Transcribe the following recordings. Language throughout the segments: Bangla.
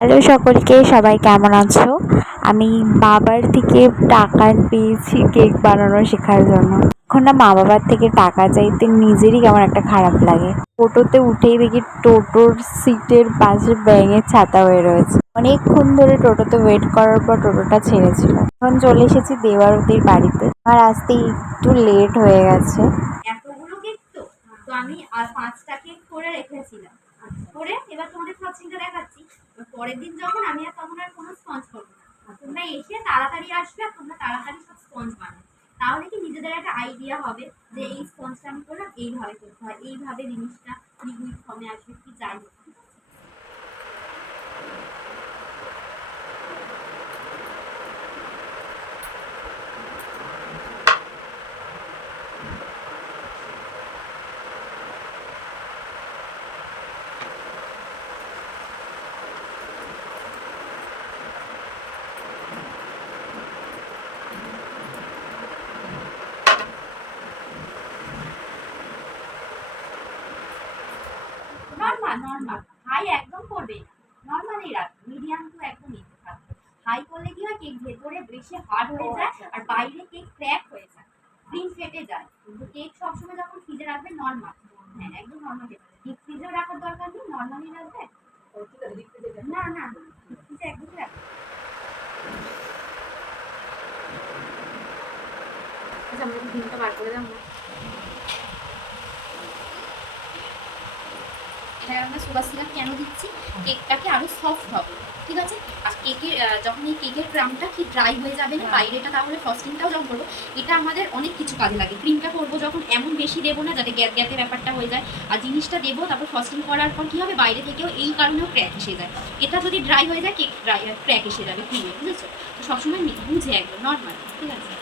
হ্যালো সকলকে, সবাই কেমন আছো? আমি বাবার থেকে টাকা পেয়েছি কেক বানানো শেখার জন্য। এখন না মা বাবার থেকে টাকা চাইতে নিজেরই কেমন একটা খারাপ লাগে। টোটোতে উঠেই দেখি টোটোর সিটের পাশে ব্যাঙের ছাতা হয়ে রয়েছে। অনেকক্ষণ ধরে টোটোতে ওয়েট করার পর টোটোটা ছেড়েছিল। এখন চলে এসেছি দেবারতির বাড়িতে। আর আসতে একটু লেট হয়ে গেছে। এতগুলো কেক তো আমি আর 5টা কেক করে রেখেছিলাম। করে এবার তোমাদের ফ্রস্টিংটা দেখাচ্ছি। পরের দিন যখন আমি তখন আর কোনো স্পঞ্জ করবো না। তোমরা এসে তাড়াতাড়ি আসবে আর তোমরা তাড়াতাড়ি সব স্পঞ্জ বানাবে। তাহলে কি নিজেদের একটা আইডিয়া হবে যে এই স্পঞ্জটা আমি করলাম, এইভাবে করতে হয়, এইভাবে জিনিসটা লিকুইড ফর্মে আসবে কি যাই হোক। নর্মাল হাই একদম করবে না, নর্মালি রাখবে, মিডিয়াম টু একদম নিতে থাকবে। হাই করলে কি হয়, কেক ভেতরে বেশি হার্ড হয়ে যায় আর বাইরে কেক ক্র্যাক হয়ে যায়, ক্রিম ফেটে যায়। কিন্তু কেক সবসময় যখন ফ্রিজে রাখবে নর্মাল, হ্যাঁ একদম নর্মাল। ডিপ ফ্রিজে রাখার দরকার নেই, নর্মালি রাখবে। না না, ডিপ ফ্রিজে একদমই রাখবে। আচ্ছা, আমরা ডিমটা বার করে দাও না। এটা আমরা সুগার সিরাপ কেন দিচ্ছি, কেকটাকে আরো সফট হবে, ঠিক আছে। আর কেকের যখন এই কেকের ক্রামটা কি ড্রাই হয়ে যাবে না বাইরেটা, তাহলে ফ্রস্টিংটাও যখন করবো, এটা আমাদের অনেক কিছু কাজে লাগে। ক্রিমটা করবো যখন এমন বেশি দেবো না যাতে গ্যাস গ্যাসের ব্যাপারটা হয়ে যায়, আর জিনিসটা দেবো তারপর ফ্রস্টিং করার পর কি হবে, বাইরে থেকেও এই কারণেও ক্র্যাক এসে যায়। এটা যদি ড্রাই হয়ে যায় কেক ড্রাই ক্র্যাক এসে যাবে ক্রিমে, বুঝেছো? তো সবসময় বুঝে একদম নর্মাল, ঠিক আছে।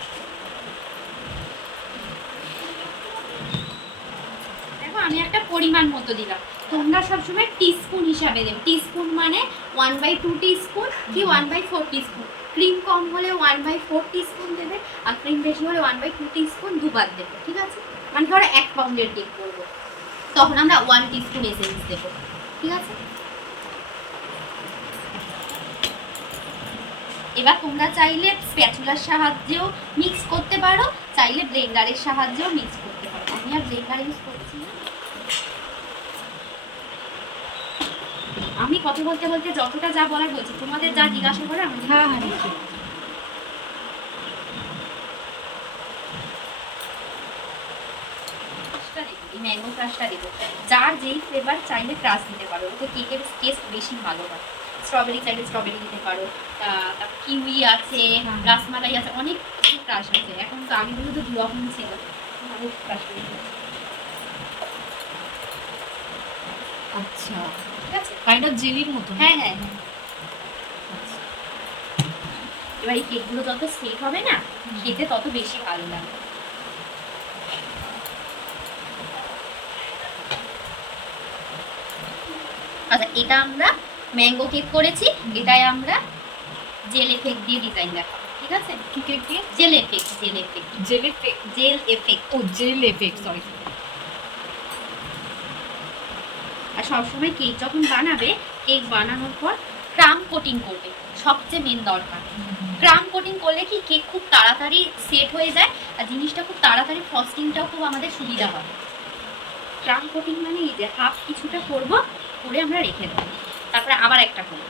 দেখো আমি একটা পরিমাণ মতো দিলাম, তোমরা সবসময় টিস্পুন হিসাবে দেবে। টিস্পুন মানে 1/2 টিস্পুন কি 1/4 টিস্পুন। ক্রিম কম হলে 1/4 টিস্পুন দেবে, আর ক্রিম বেশি হলে 1/2 টিস্পুন দুবার দেবে, ঠিক আছে। মানে ধরো 1 পাউন্ডের কেক করবো, তখন আমরা 1 টিস্পুন এসেন্স দেবো, ঠিক আছে। এবার তোমরা চাইলে স্প্যাচুলার সাহায্যেও মিক্স করতে পারো, চাইলে ব্লেন্ডারের সাহায্যেও মিক্স করতে পারো। আমি আর ব্লেন্ডার ইউজ করছি না। আমি কথা বলতে বলতে যতটা যা বলার বলছি, তোমাদের যা জিজ্ঞাসা করে আমি ম্যাঙ্গো ক্রাশটা দেবো। যার যেই ফ্লেভার চাইলে ক্রাশ দিতে পারো, ওতে কেকের টেস্ট বেশি ভালো হয়। স্ট্রবেরি চাইলে স্ট্রবেরি দিতে পারো, তারপর কিউই আছে, রাসমালাই আছে, অনেক কিছু ক্রাশ আছে। এখন তো আগেগুলো তো দু রকম ছিল, ক্রাশ দিতে। আচ্ছা, ঠিক আছে, কাইন্ড অফ জেলির মতো। হ্যাঁ হ্যাঁ হ্যাঁ। এবার এই কেকগুলো যত সেট হবে না, খেতে তত বেশি ভালো লাগবে। আচ্ছা, এটা আমরা ম্যাঙ্গো কেক করেছি, এটাই আমরা জেল এফেক্ট দিয়ে ডিজাইন দেখাবো, ঠিক আছে। কি কেক দিয়ে? Gel effect, gel effect, gel effect, gel effect, ও জেল এফেক্ট, সরি। আর সবসময় কেক যখন বানাবে, কেক বানানোর পর ক্রাম কোটিং করবে, সবচেয়ে মেন দরকার। ক্রাম কোটিং করলে কি কেক খুব তাড়াতাড়ি সেট হয়ে যায়, আর জিনিসটা খুব তাড়াতাড়ি ফ্রস্টিংটাও খুব আমাদের সুবিধা হয়। ক্রাম কোটিং মানে এই যে হাফ কিছুটা করবো, করে আমরা রেখে দেবো, তারপরে আবার একটা করবো।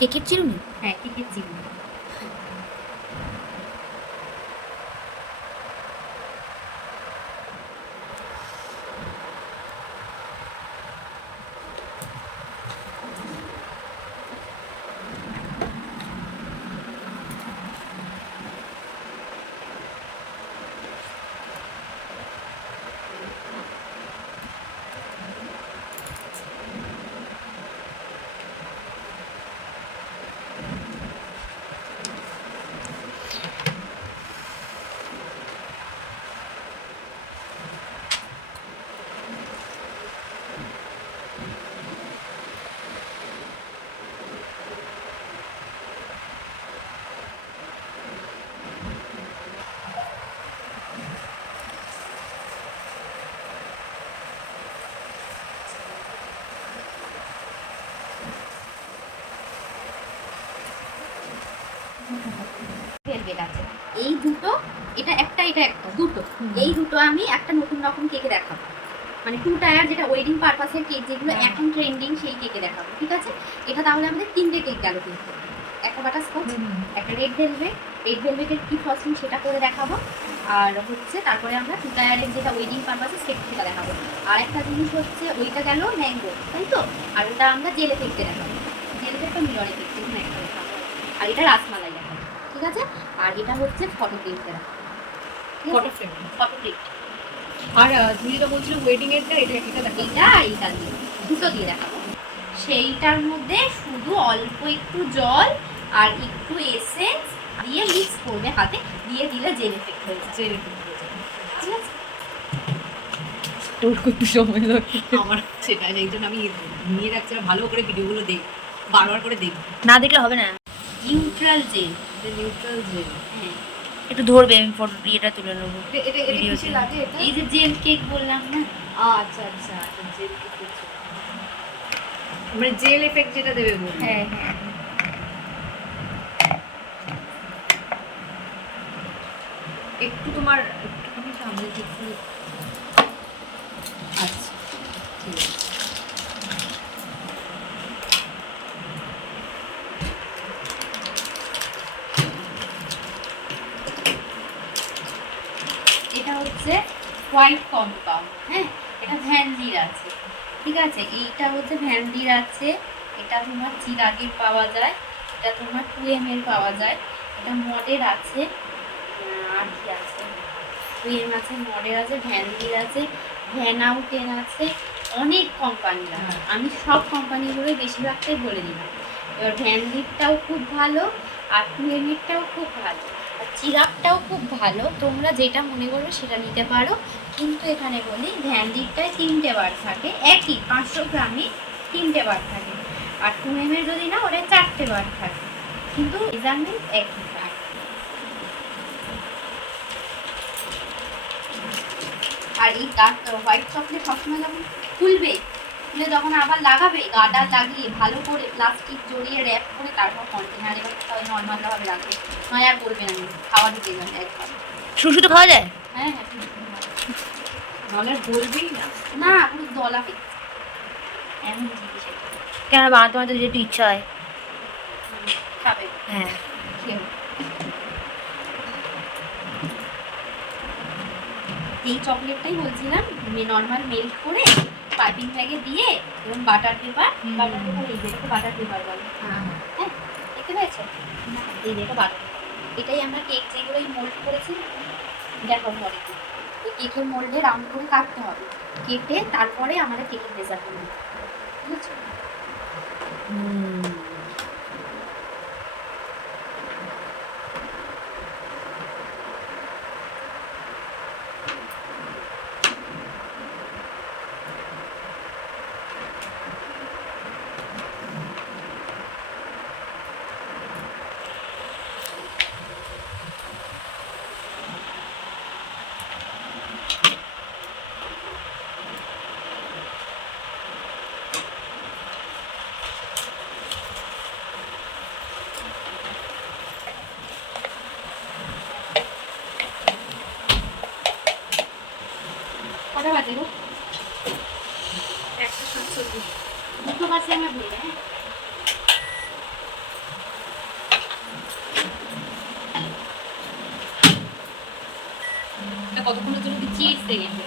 কেকের চিরুনি? হ্যাঁ, কেকের চিরুনি। ভেলভেট আছে এই দুটো, এটা একটা এটা একটা দুটো, এই দুটো আমি একটা নতুন রকম কেকে দেখাবো, মানে 2 টায়ার যেটা ওয়েডিং পারপাসের কেক যেগুলো এখন ট্রেন্ডিং সেই কেকে দেখাবো, ঠিক আছে? এটা তাহলে আমাদের 3টে কেক গেল কিন্তু, একটা বাটারস্কচ, একটা রেড ভেলভেটের কি ফ্রস্টিং সেটা করে দেখাবো, আর হচ্ছে তারপরে আমরা 2 টায়ারের যেটা ওয়েডিং পারপাসে সেটা দেখাবো। আর একটা জিনিস হচ্ছে ওইটা গেল ম্যাঙ্গো, তাই তো? আর ওটা আমরা জেল এফেক্টে দেখাবো, জেল এফেক্টটা মিরর এফেক্ট এখানে একটা দেখাবো, আর এটা রাসমালাই দেখাবো, ঠিক আছে? আর এটা হচ্ছে ফটো প্রিন্টে রাখা, ফটো ফ্রেম। Photo print. আর তুমি যেটা বলছিলে ওয়েডিং এরটা, এটা দেখো। এইটা দিয়ে দুটো দিয়ে দেখাবো। সেইটার মধ্যে শুধু অল্প একটু জল আর একটু এসেন্স দিয়ে মিক্স করবে হাতে, দিয়ে দিলে জেল এফেক্ট হয়ে যাবে, জেল এফেক্ট হয়ে যাবে। ঠিক আছে? তোর একটু সময় লাগে আমার, সেটা এই জন্য আমি নিয়ে রাখছি আর ভালো করে ভিডিওগুলো দেখ, বারবার করে দেখ। না দেখলে হবে না, নিউট্রাল জেল, নিউট্রাল জেল। হ্যাঁ একটু ধরবে, আমি ফটো ইয়েটা তুলে নেবো। এটা Video কিসে তে। লাগে এটা? এই যে জেল কেক বললাম না, আচ্ছা আচ্ছা, জেল এফেক্ট, মানে জেল এফেক্ট যেটা দেবে বলবো। হ্যাঁ হ্যাঁ একটু তোমার একটুখানি সামনে একটু। আচ্ছা ঠিক আছে। এটা হচ্ছে হোয়াইট কম্পাউন্ড, হ্যাঁ এটা ভ্যানলির আছে, ঠিক আছে? এইটা হচ্ছে ভ্যানলির আছে, এটা তোমার চিরাগের পাওয়া যায়, এটা তোমার 2M এর পাওয়া যায়, এটা মডের আছে, আর কি আছে, 2M আছে, মডের আছে, ভ্যানলির আছে, ভ্যান আউটেন আছে, অনেক কোম্পানির আছে। আমি সব কোম্পানিগুলোই বেশিরভাগটাই বলে দিলাম। এবার ভ্যানলিরটাও খুব ভালো, আর 2M এরটাও খুব ভালো, আর চিরাগটাও খুব ভালো, তোমরা যেটা মনে করো সেটা নিতে পারো। কিন্তু এখানে বলি ভ্যানলিরটায় 3টে বার থাকে, একই 500 গ্রামে 3টে বার থাকে, আর 2M এর যদি না ওটা 4টে বার থাকে, কিন্তু মেজারমেন্ট একই থাকে। আর এই ডার্ক হোয়াইট চকলেট সবসময় যখন খুলবে, খুলে যখন আবার লাগাবে, গার্ডার লাগিয়ে ভালো করে প্লাস্টিক জড়িয়ে র্যাপ করে তারপর কন্টেনারে বা কোথাও নর্মালভাবে রাখবে, নয় আর বলবে না খাওয়া ঢুকে যাবে একবার। শুধু তো খাওয়া যায় হ্যাঁ হ্যাঁ নাহলে বলবি না। না, পুরো দলা পেয়ে এমন জিনিস এটা। কেন, বানাতে বানাতে যদি একটু ইচ্ছা হয়। খাবে হ্যাঁ, খেও। এই চকলেটটাই বলছিলাম, নর্মাল মেল্ট করে পাইপিং ব্যাগে দিয়ে এবং বাটার পেপার, বাটার পেপার এই যেটাকে বাটার পেপার বলে, হ্যাঁ দেখতে পেয়েছো? এই যেটা বাটার পেপার, এটাই আমরা কেক যেগুলোই মোল্ড করেছি দেখো ঘরে, এই কেকের মোল্ডে রাউন্ড করে কাটতে হবে, কেটে তারপরে আমাদের কেকের ডেজার্ট হবে, বুঝেছো? কটা বাজে গো? 1:47। দুটো বাজে আমার ভুলে, হ্যাঁ সেকেন্ডে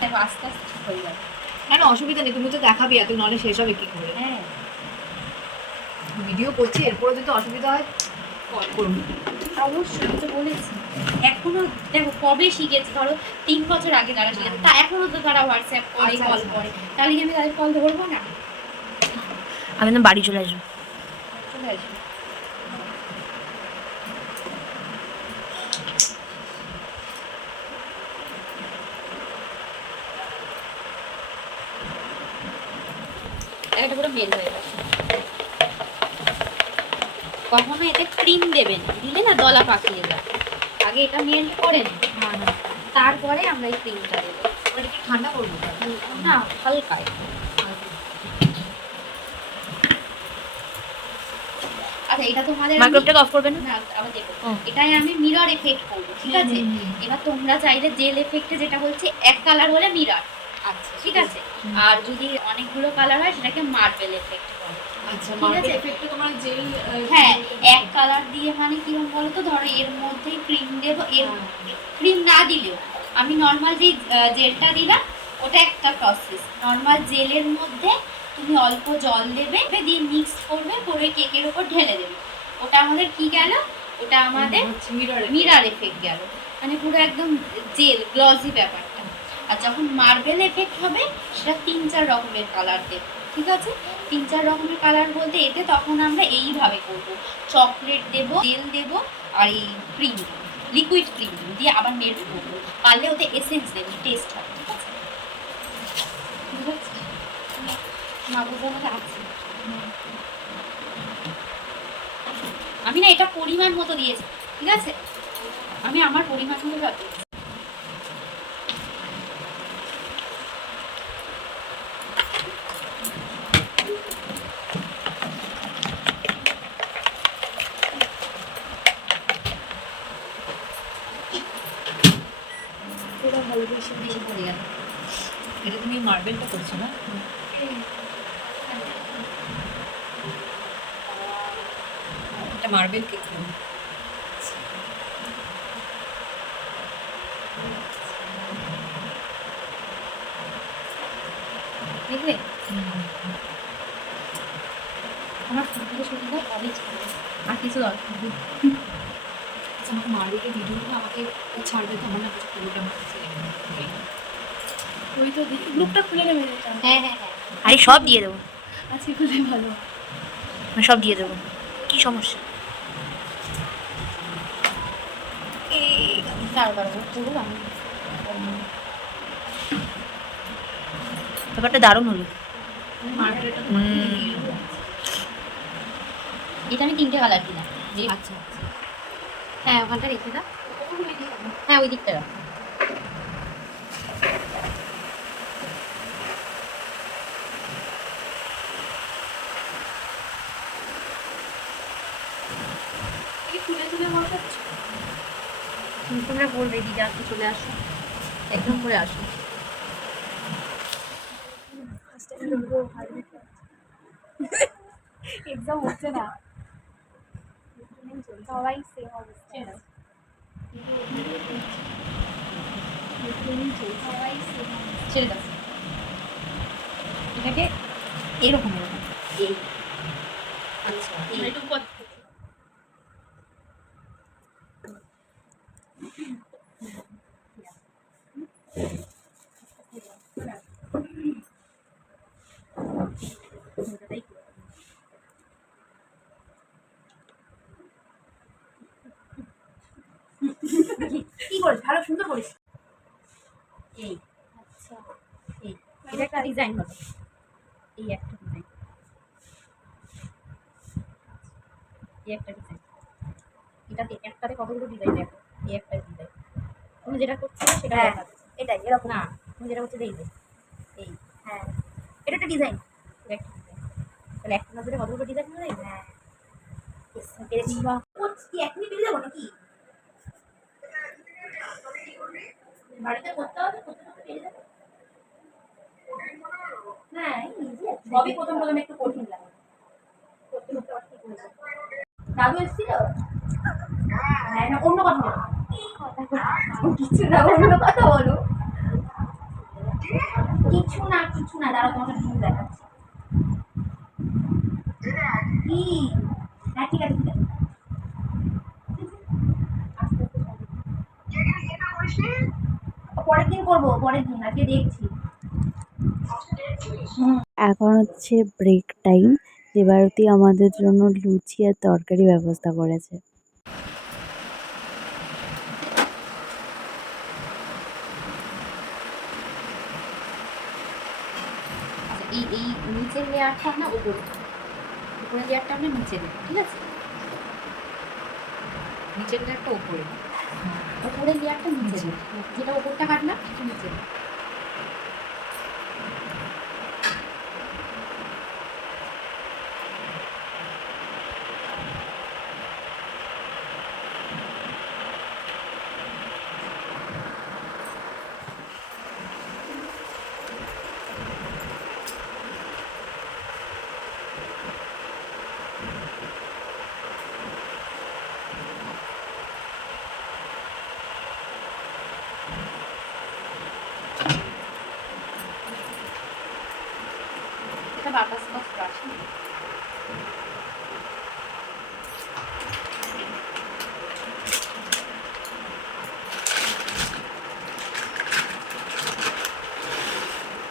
দেখো আস্তে আস্তে ঠিক হয়ে যাবে। কেন অসুবিধা নেই, তুমি তো দেখাবি, এত নলে শেষ হবে কি করে? হ্যাঁ ভিডিও করছি, এরপরে যদি অসুবিধা হয় কল করুন। অবশ্যই, আমি তো বলেছি। এখনো দেখো কবে শিখেছি, ধরো 3 বছর আগে যারা শিখেছে তা এখনো তো তারা হোয়াটসঅ্যাপ করে আচ্ছা, কল আচ্ছা। করে, তাহলে কি আমি তাদের কল ধরবো না? আমি তো বাড়ি চলে আসবো। চলে আসবে। এটা পুরো মেল হয়ে গেছে। কখনো এতে ক্রিম দেবেন, দিলে না দলা পাকিয়ে যায়। আগে এটা মেল্ট করে নিন, হ্যাঁ হ্যাঁ, তারপরে আমরা এই ক্রিমটা দেবো। ওটা কি ঠান্ডা করবো? না হালকা আচ্ছা, এটা তোমাদের মাইক্রোওয়েভটাকে অফ করবেন না? না আবার দেখো, ও। এটাই আমি মিরর এফেক্ট করবো, ঠিক আছে? এবার তোমরা চাইলে জেল এফেক্টে, যেটা বলছে এক কালার হলে মিরর, আচ্ছা ঠিক আছে? আর যদি অনেকগুলো কালার হয় সেটাকে মার্বেল এফেক্ট করে। আচ্ছা, ঠিক মার্কেট আছে। এফেক্টে তোমার জেল। হ্যাঁ, এক কালার দিয়ে মানে কিরকম বলো তো, ধরো এর মধ্যে ক্রিম দেবো, এর ক্রিম না দিলেও আমি নর্মাল যে জেলটা দিলাম ওটা একটা প্রসেস। নর্মাল জেলের মধ্যে তুমি অল্প জল দেবে, দিয়ে মিক্স করবে, করে কেকের উপর ঢেলে দেবে। ওটা আমাদের কি গেল? ওটা আমাদের মিরর এফেক্ট গেল, মানে পুরো একদম জেল গ্লসি ব্যাপারটা। আর যখন মার্বেল এফেক্ট হবে সেটা 3-4 রকমের কালার দেবে, ঠিক আছে? 3-4 রকমের কালার বলতে এতে তখন আমরা এইভাবে করব, চকলেট দেব, তেল দেব, আর এই ক্রিম লিকুইড ক্রিম দিয়ে আবার মেল্ট করবো। পারলে ওতে এসেন্স দেবো, টেস্ট হবে, ঠিক আছে? বুঝেছি? মা বোঝানোটা আছে। আমি না এটা পরিমাণ মতো দিয়েছি, ঠিক আছে? আমি আমার পরিমাণ মতো দিয়েছি। পুরো ভালো বেশি বেশি পড়ে গেল। এটা তুমি মার্বেলটা করছো না? এটা মার্বেল কেক। দেখলে আমার ফুলগুলো সুবিধা কবে ছিল, আর কিছু দরকার নেই। আচ্ছা, আমাকে মার্বেলের ভিডিওগুলো আমাকে ছাড়বে তো, আমার না কিছু প্রোগ্রাম আছে। ওই তো গ্রুপটা খুলে নেবে যেটা হ্যাঁ হ্যাঁ হ্যাঁ, আরে সব দিয়ে দেবো, আজকে খুলে ভালো। আমি সব দিয়ে দেবো, কি সমস্যা? তারপর পুরো আমি ব্যাপারটা দারুণ হলো। মার্বেলটা এটা আমি 3টে কালার দিলাম। আচ্ছা আচ্ছা। হ্যাঁ ওখানটা রেখে দাও। হ্যাঁ ওই দিকটা রাখো। খুলে তুলে বসাচ্ছ? তোমরা বলবে দিদি আপনি চলে আসো, একদম করে আসো। এক্সাম হচ্ছে না, সবাই সেম অবস্থা, সবাই সেম অবস্থা। ছেড়ে দাও এটাকে, এরকম এরকম এই আচ্ছা, এই একটু পর কি করিস, ভালো সুন্দর করিস। এই আচ্ছা, এই এটা একটা ডিজাইন হবে, এই একটা ডিজাইন, এই একটা ডিজাইন, এটাতে একটাতে কতগুলো ডিজাইন দেখো, এই একটা ডিজাইন। তুমি যেটা করছো সেটা দেখাচ্ছি, এটাই এরকম না, তুমি যেটা করছো এই যে এই, হ্যাঁ এটা একটা ডিজাইন, এটা একটা ডিজাইন। তাহলে একটা নজরে কতগুলো ডিজাইন হয়ে যাবে? হ্যাঁ পেরেছি। কি এখনই পেরে যাবো নাকি? বাড়িতে করতে হবে, করতে করতে পেরে যাবো। হ্যাঁ ইজি আছে, সবই প্রথম প্রথম একটু কঠিন লাগে, করতে করতে অনেক হয়ে যাবে। দাদু এসেছিল? হ্যাঁ না, অন্য কথা বলো, কিছু না, অন্য কথা বলো। কিছু না কিছু না, দাঁড়াও তোমাকে ভিউ দেখাচ্ছি। কি? হ্যাঁ ঠিক আছে ঠিক আছে। আস্তে আস্তে করো। পরের দিন করবো, পরের দিন, আজকে দেখছি। এখন হচ্ছে ব্রেক টাইম। দেবারতী আমাদের জন্য লুচি আর তরকারি ব্যবস্থা করেছে। আচ্ছা এই এই নিচের লেয়ারটা না উপরে, উপরের লেয়ারটা আমরা নিচে নেব, ঠিক আছে? নিচের একটা উপরে। উপরের লেয়ারটা নিচে নেব, যেটা উপরটা কাটলাম সেটা নিচে নেব। এটা বাটার স্কচ ব্রাশ।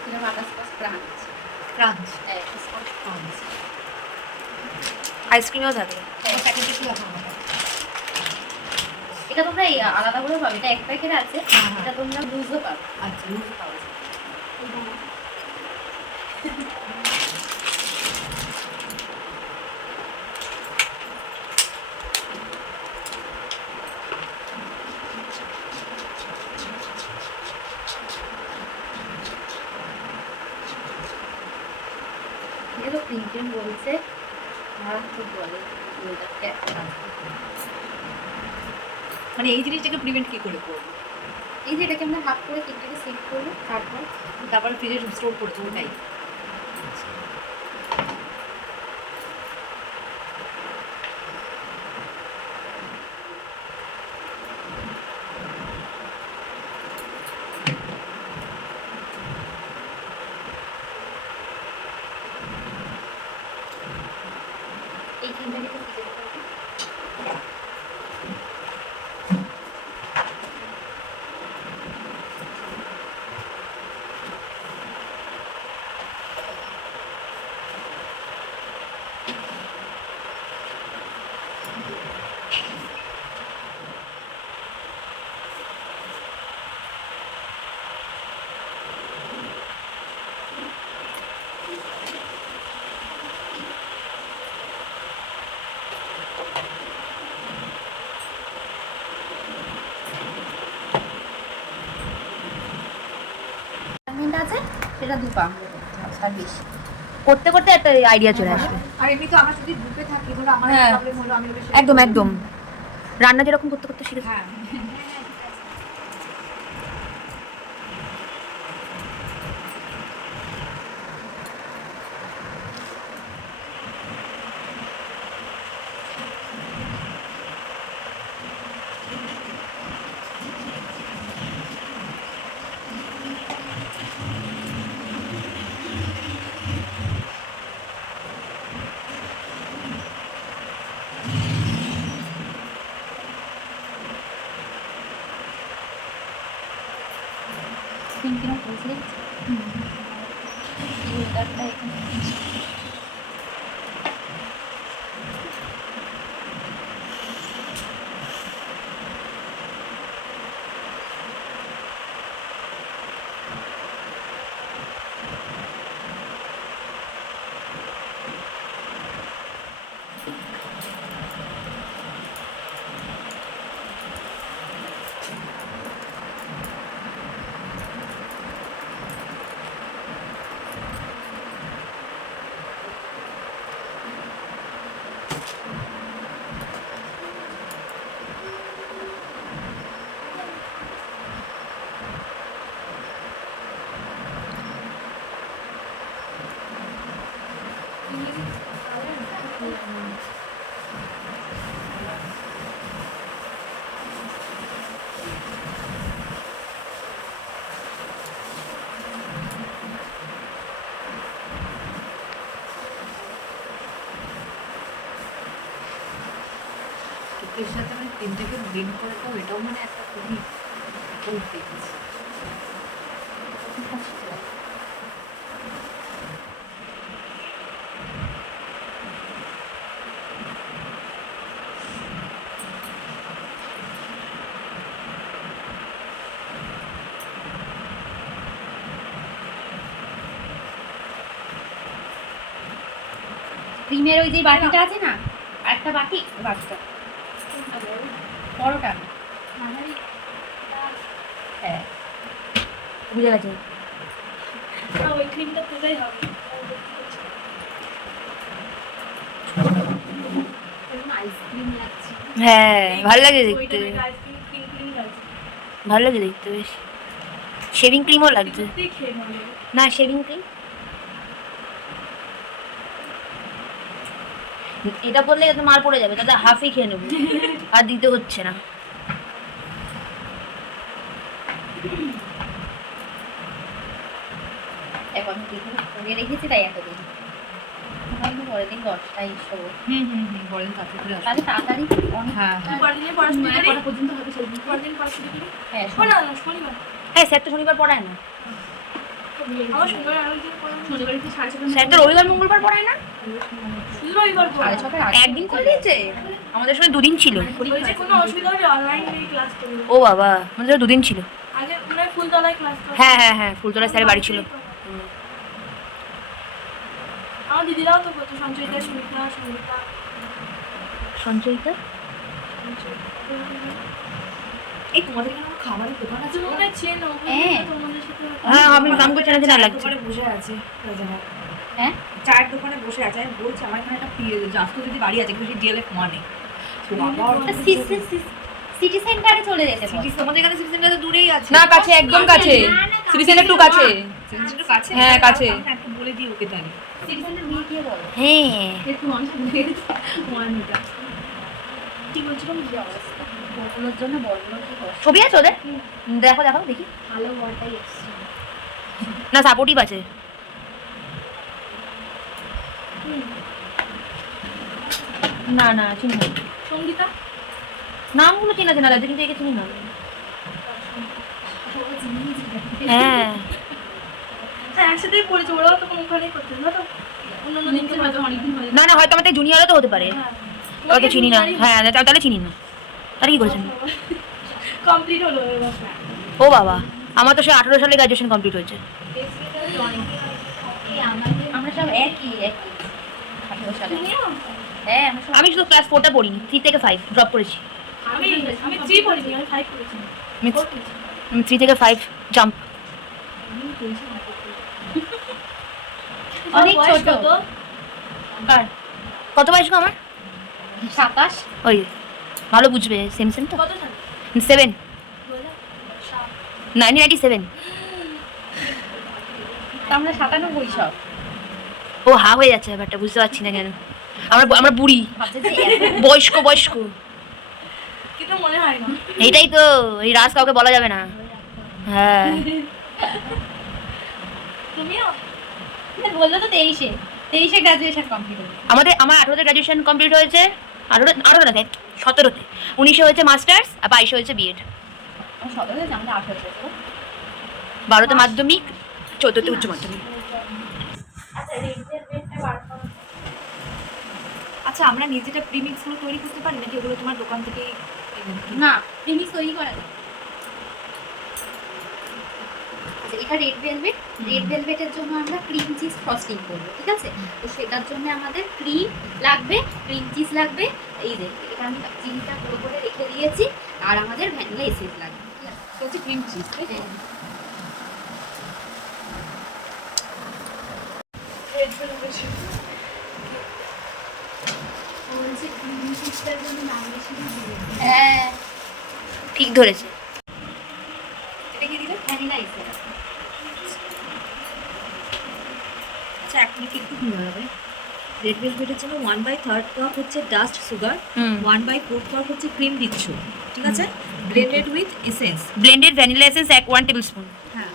এটা বাটার স্কচ ক্রাঞ্চ। ক্রাঞ্চ। হ্যাঁ স্কচ ক্রাঞ্চ। আইসক্রিমও থাকে। প্যাকেটে কি রাখা হবে? এটা তোমরা এই আলাদা করে পাবে, এটা এক প্যাকেট আছে, হ্যাঁ, হ্যাঁ। এটা তোমরা লুজও পাবে। আচ্ছা, লুজও পাওয়া যায়। এগুলো প্রিন্টেড বলছে, আর তো বলে এটা ক্যাপ আছে। মানে এই জিনিসটাকে প্রিভেন্ট কি করে করবো? এই যে এটাকে আমরা হাফ করে কেকটাকে সেট করবো, তারপরে ফ্রিজে স্টোর করতে ওটাই। এই ক্রিমটাকে একটু ফ্রিজে রাখবো। মেনটা আছে সেটা 2 পাউন্ড আর বেশি। করতে করতে একটা আইডিয়া চলে আসবে। আর এমনি তো আমরা যদি গ্রুপে থাকি, ধরো আমার হ্যাঁ। প্রবলেম হলো, আমি ওদের একদম একদম রান্না যেরকম করতে করতে শিখে হ্যাঁ। ক্রিম কিরম বলছে দেখছি। এই কাঠটা এখানে এর সাথে মানে ক্রিমটাকে ব্লেন্ড করাটাও এটাও মানে একটা খুবই কোর্স দেখেছি। ক্রিমের ওই যে বাটিটা আছে না, আরেকটা বাটি, বাটিটা বড়টা না। হ্যাঁ বুঝে গেছে। ওই ক্রিমটা তোলাই হবে। আইসক্রিম লাগছে। হ্যাঁ ভালো লাগে দেখতে, ওইটা আইসক্রিম ক্রিম ক্রিম লাগছে। ভালো লাগে দেখতে বেশ। শেভিং ক্রিমও লাগছে। সত্যি খেয়ে ভালো লাগে। না শেভিং ক্রিম এটা বললে যাতে মার পড়ে যাবে, তাতে হাফই খেয়ে নেবো, আর দিতে হচ্ছে না। এখন করে রেখেছি তাই এত দিন, হয়তো পরের দিন 10টায় শো। বলেন তারপরে তাহলে তাড়াতাড়ি অনেক। হ্যাঁ পরের দিনে পড়াশোনা করি। কটা পর্যন্ত হবে সেদিন? পরের দিন পড়াশোনা করি। হ্যাঁ ও না না শনিবার। হ্যাঁ স্যার তো শনিবার পড়ায় না। আমার শনিবার আরো দিন পড়াশোনা। শনিবার কি 6:30 স্যার তো রবিবার মঙ্গলবার পড়ায় না, রবিবার পড়া। 6:30 আগে একদিন করে দিয়েছে। আমাদের সময় দুদিন ছিল। বলছে কোনো অসুবিধা হলে অনলাইনে ক্লাস করব। ও বাবা, আমাদের দুদিন ছিল। আগে মানে ফুলতলায় ক্লাস করব। হ্যাঁ হ্যাঁ হ্যাঁ, ফুলতলা স্যারের বাড়ি ছিল। আমার দিদিরাও তো করতো, সঞ্চয়িতা, সুমিতা, সঙ্গীতা। সঞ্চয়িতা এই তোমাদের এখানে আমার খাবারের দোকান আছে না? তোমরা চেনো, হ্যাঁ। তোমাদের সাথে হ্যাঁ আমি কাম করছি না, যেটা চায়ের লাগছে। দোকানে বসে আছে রাজাহাট। হ্যাঁ চায়ের দোকানে বসে আছে, আমি বলছি আমার এখানে একটা রাস্তা যদি বাড়ি আছে কিন্তু সেই ডিএলএফ মানে সিটি সেন্টারে চলে যেতে বল। তোমাদের এখানে সিটি সেন্টার তো দূরেই আছে। না কাছে, একদম কাছে, সিটি সেন্টার একটু কাছে। একটু কাছে? হ্যাঁ, কাছে। আমি একটু বলে দিই ওকে তাহলে। সিটি সেন্টার নিয়ে গিয়ে বলো। হ্যাঁ একটু মানুষ ওয়ানটা কি বলছিলাম, কি অবস্থা বগুলোর জন্য বগুলো কি কষ্ট। ছবি আছে ওদের? দেখো দেখো দেখি। ভালো ওয়াটাই এসছে। না সাপোর্টিভ আছে। না না চিনি না, সঙ্গীতা নামগুলো চেনা চেনা লাগছে কিন্তু একে চিনি না। হ্যাঁ হ্যাঁ একসাথেই পড়েছে, ওরাও তখন ওখানেই করতেন না তো অন্য দিন তো হয়তো অনেকদিন হয়ে না না, হয়তো আমাদের জুনিয়রও তো হতে পারে, ওরা তো চিনি না। হ্যাঁ তাহলে চিনি না। আর কি করেছেন? কমপ্লিট হলো এবার। ও বাবা, আমার তো সে 18 সালে গ্রাজুয়েশন কমপ্লিট হয়েছে। আমরা সব একই 18 সালে। হ্যাঁ আমরা সব আমি শুধু ক্লাস 4টা পড়িনি, 3 থেকে 5 ড্রপ করেছি। আমি 3 পড়েছি, আমি 5 পড়েছি। আমি 3 থেকে 5 জাম্প। অনেক বয়স ছোট। কত? কার কত বয়স গো আমার? 27। ওই ভালো বুঝবে, সেম সেম তো। কত সালে? 7 2007। 1997। আমরা 97 সব। ও হা হয়ে যাচ্ছে ব্যাপারটা, বুঝতে পারছি না কেন। আমরা বুড়ি, ভাবছে যে বয়স্ক। কিন্তু মনে হয় না। এইটাই তো, এই রাজ কাউকে বলা যাবে না। হ্যাঁ তুমিও বললো তো 23-এ গ্রাজুয়েশন কমপ্লিট হলো। আমার 18তে গ্রাজুয়েশন কমপ্লিট হয়েছে, 18 না 17তে, 19-এ হয়েছে মাস্টার্স আর 22-এ হয়েছে বিএড। আমার 17 আমাদের 18 তে। 12তে মাধ্যমিক, 14তে উচ্চ মাধ্যমিক। আচ্ছা আমরা নিজেটা প্রিমিক্সগুলো তৈরি করতে পারি নাকি ওগুলো তোমার দোকান থেকে? না প্রিমিক্স তৈরি করা যায়। আচ্ছা এটা রেড ভেলভেটের জন্য আমরা ক্রিম চিজ ফ্রস্টিং করবো, ঠিক আছে? তো সেটার জন্য আমাদের ক্রিম লাগবে, ক্রিম চিজ লাগবে, এই যে এটা আমি চিনিটা গুঁড়ো করে রেখে দিয়েছি, আর আমাদের ভ্যানিলা এসেন্স লাগবে, ঠিক আছে? তো হচ্ছে ক্রিম চিজ, তাই তো? হ্যাঁ ঠিক ধরেছে। এটা কি দিলে? Vanilla essence. আচ্ছা এখন কি একটু ভুল হবে। রেড ভেলভেটের জন্য 1/3 কাপ হচ্ছে ডাস্ট সুগার, 1/4 কাপ হচ্ছে ক্রিম দিচ্ছ, ঠিক আছে? Blended with essence. Blended vanilla essence 1 tablespoon. হ্যাঁ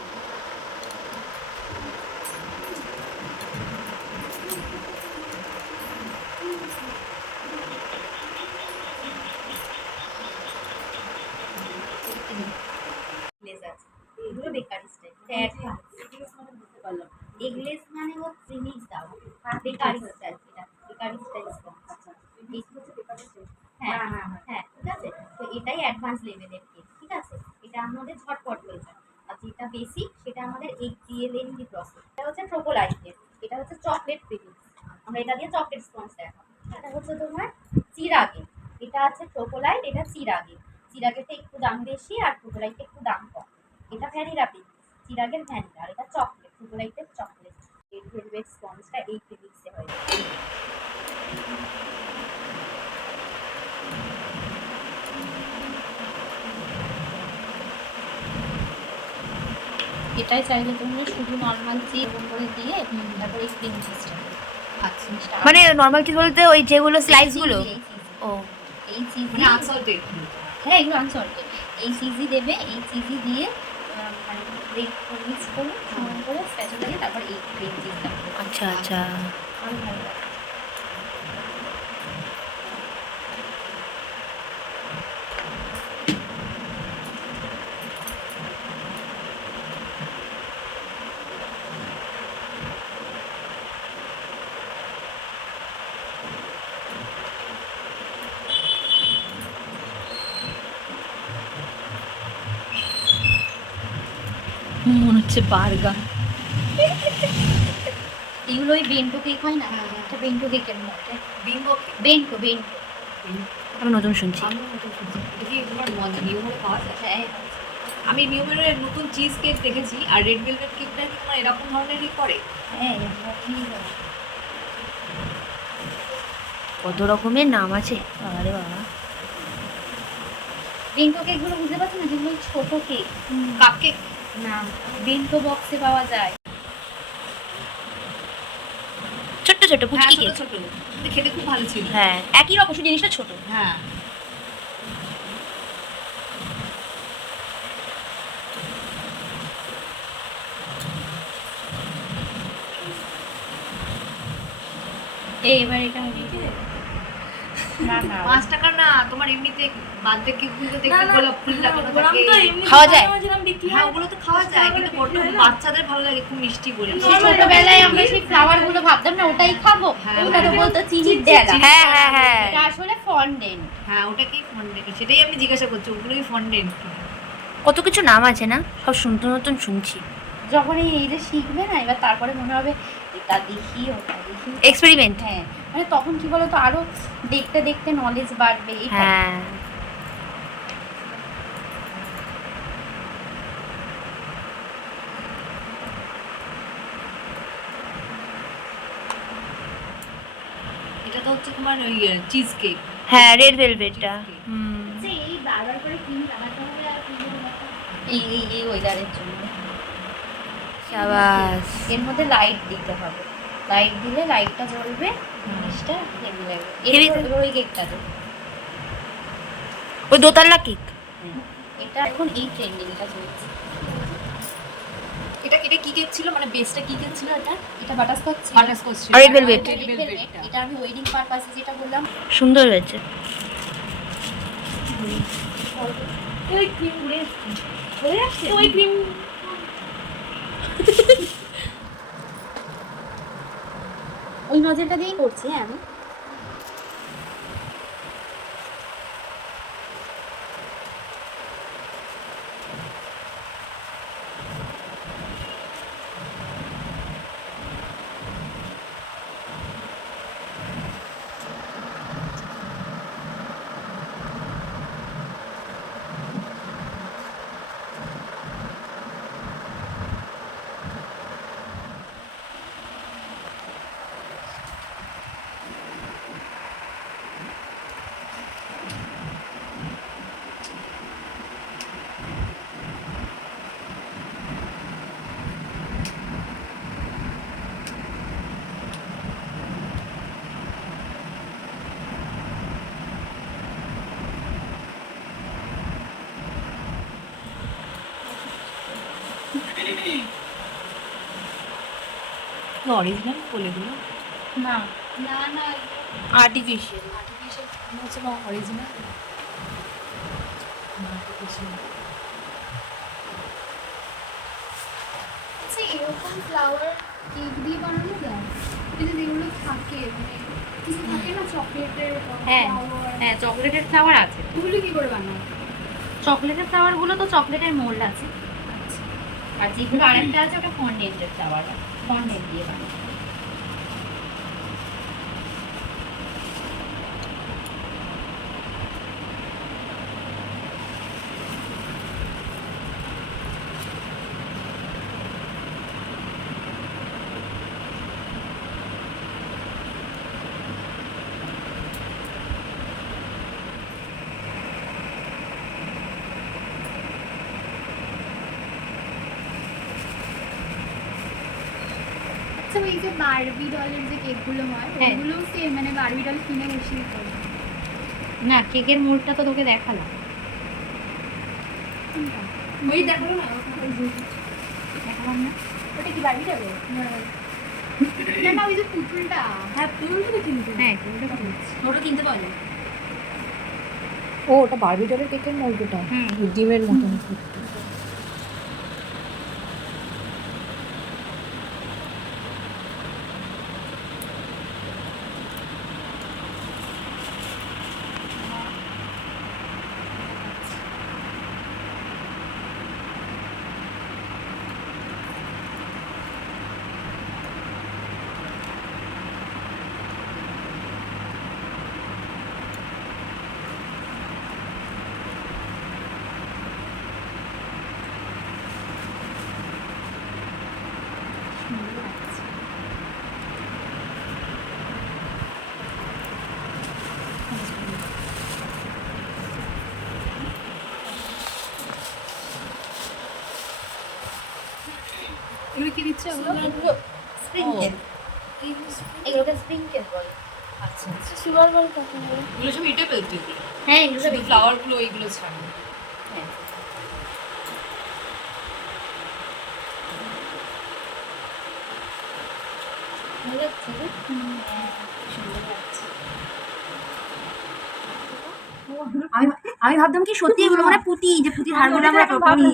এগলেস মানে হচ্ছে মিক্স দাও, বেকারি স্টাইল, এটা বেকারি স্টাইল হ্যাঁ হ্যাঁ ঠিক আছে। তো এটাই অ্যাডভান্স লেভেলের কেক, ঠিক আছে, এটা আমাদের ঝটপট হয়ে যায়। আর যেটা বেসিক সেটা আমাদের এই জিএলএনডি প্রসেস। এটা হচ্ছে ট্রোপোলাইট কেক, এটা হচ্ছে চকলেট প্রিমিক্স, আমরা এটা দিয়ে চকলেট স্পঞ্জ দেখাবো। এটা হচ্ছে তোমার চিরা কেক, এটা আছে ট্রোপোলাইট, এটা চিরা কেক। চিরাগেটা একটু দাম বেশি আর ট্রোপোলাইটটা একটু দাম কম। এটা ভ্যানিলা প্রিমিক্স, চিরাগের ভ্যানিলা, আর এটা চকলেট, ট্রোপোলাইটের চকলেট। রেড ভেলভেট স্পঞ্জটা এই প্রিমিক্সে হয়। এটাই চাইলে তোমরা শুধু নর্মাল চিজ করে দিয়ে তারপরে এই ক্রিম চিজটা। আচ্ছা, মানে নর্মাল চিজ বলতে ওই যেগুলো স্লাইসগুলো? ও, এই চিজ মানে আনসল্টেড। হ্যাঁ এগুলো আনসল্টেড। এই চিজই দেবে, এই চিজই দিয়ে মানে মিক্স করে সমান করে স্প্যাচুলা দিয়ে তারপর এই ক্রিম চিজটা। আচ্ছা আচ্ছা। আরো ভালো লাগে। মনে হচ্ছে বার্গার। এগুলো ওই বেন্টো কেক হয় না, একটা বেন্টো কেকের মধ্যে। বিঙ্গো বেন্টো বেন্টো আমি নতুন শুনছি। আমি নতুন শুনছি। দেখি তোমার মজা নিউমোরে পাওয়া যায়। হ্যাঁ আমি নিউমোরের নতুন চিজ কেক দেখেছি, আর রেড ভেলভেট কেকটা কি তোমার এরকম ধরনেরই করে? হ্যাঁ কত রকমের নাম আছে, বাবারে বাবা। বেন্টো কেকগুলো বুঝতে পারছো না, যেগুলো ছোট কেক, কাপ কেক না বেন্টো বক্সে পাওয়া যায়। ছোট্ট ছোট্ট হ্যাঁ, পুচকি ছোট কেক। ছোট, কিন্তু খেতে খুব ভালো ছিল। হ্যাঁ, একই রকম, শুধু জিনিসটা ছোট। হ্যাঁ, এবার এটা আমি না না 5 টাকা না, তোমার এমনিতে বার্থডে কেকগুলো দেখতে গোলাপ ফুল লাগানো থাকে। খাওয়া যায়? হ্যাঁ, ওগুলো তো খাওয়া যায়, কিন্তু বড্ড বাচ্চাদের ভালো লাগে, খুব মিষ্টি বলে। সেই ছোটবেলায় আমরা সেই ফ্লাওয়ার গুলো ভাবতাম না ওটাই খাবো, হ্যাঁ, ওটা তো বলতো চিনির ডেলা। হ্যাঁ হ্যাঁ হ্যাঁ। এটা আসলে ফন্ডেন্ট। হ্যাঁ, ওটাকেই ফন্ডেন্ট, সেটাই আমি জিজ্ঞাসা করছি, ওগুলোই ফন্ডেন্ট। কত কিছু নাম আছে না, সব নতুন নতুন শুনছি। যখন এই যে শিখবে না, এবার তারপরে মনে হবে এটা দেখি ওটা দেখি। এক্সপেরিমেন্ট। হ্যাঁ মানে তখন কি বলতো আরো দেখতে দেখতে নলেজ বাড়বে। এই হ্যাঁ, এটা তো হচ্ছে তোমার ওই চিজ কেক। হ্যাঁ রেড ভেলভেটটা। হুম। এই বারবার করে ক্রিম লাগাতে হবে আর এই এই এই ওয়েদারের জন্য শাবাশ। এর মধ্যে লাইট দিতে হবে, লাইট দিলে লাইটটা জ্বলবে, জিনিসটা হেভি লাগবে। Heavy এবার ওই কেকটা দেবো। ওই দোতলা কেক। এটা এখন এই ট্রেন্ডিংটা চলছে। এটা এটা কি কেক ছিল, মানে বেসটা কি কেক ছিল? এটা এটা বাটারস্কচ বাটারস্কচ ছিল। আর red velvet। red velvet টা। এটা আমি ওয়েডিং পারপাসে যেটা বললাম। সুন্দর হয়েছে। ওই ক্রিম ঘুরে ঘুরে আসছে, ওই ক্রিম ওই নজরটা দিয়েই করছি হ্যাঁ আমি। অরিজিনাল বলে দিল না না না আর্টিফিশিয়াল। আর্টিফিশিয়াল মনে হচ্ছে না, অরিজিনাল আর্টিফিশিয়াল। এরকম ফ্লাওয়ার কেক দিয়ে বানানো যায়, কিন্তু যেগুলো থাকে মানে কিছু থাকে না চকলেটের হ্যাঁ ফ্লাওয়ার, হ্যাঁ চকলেটের ফ্লাওয়ার আছে। ওগুলো কি করে বানাও? চকলেটের ফ্লাওয়ারগুলো তো চকলেটের মোল্ড আছে, আর যেগুলো আরেকটা আছে ওটা ফন্ডেন্টের ফ্লাওয়ার, ফন্ডেন্ট দিয়ে বানানো। আচ্ছা ওই যে বারবি ডলের যে কেকগুলো হয় হ্যাঁ। ওগুলো সেম মানে বারবি ডল কিনে বসিয়ে করে? না, কেকের মোল্ডটা তো তোকে দেখালাম। কোনটা? ওই দেখালো না দেখালাম না? ওটা কি বারবি ডলের? না না ওই যে পুতুলটা। হ্যাঁ তুই কিন্তু হ্যাঁ ওটা কিনেছি। ওটা কিনতে পাওয়া যায়। ও ওটা বারবি ডলের কেকের মোল্ডটা, হুম। ডিমের মতন। এগুলো কি দিচ্ছে ওগুলো? স্প্রিংকেল, এগুলোকে স্প্রিংকেল বলে। আচ্ছা আচ্ছা, সুগার বল কত নেবে? এগুলো সব এটা পেলতে দিই, হ্যাঁ এগুলো শুধু ফ্লাওয়ারগুলো এইগুলো ছাড়া। হ্যাঁ ভালো লাগছে না? হ্যাঁ সুন্দর লাগছে। আমি ভাবতাম কি সত্যি এগুলো মানে পুঁতি, যে পুঁতির হাড়গুলো আমরা পরি।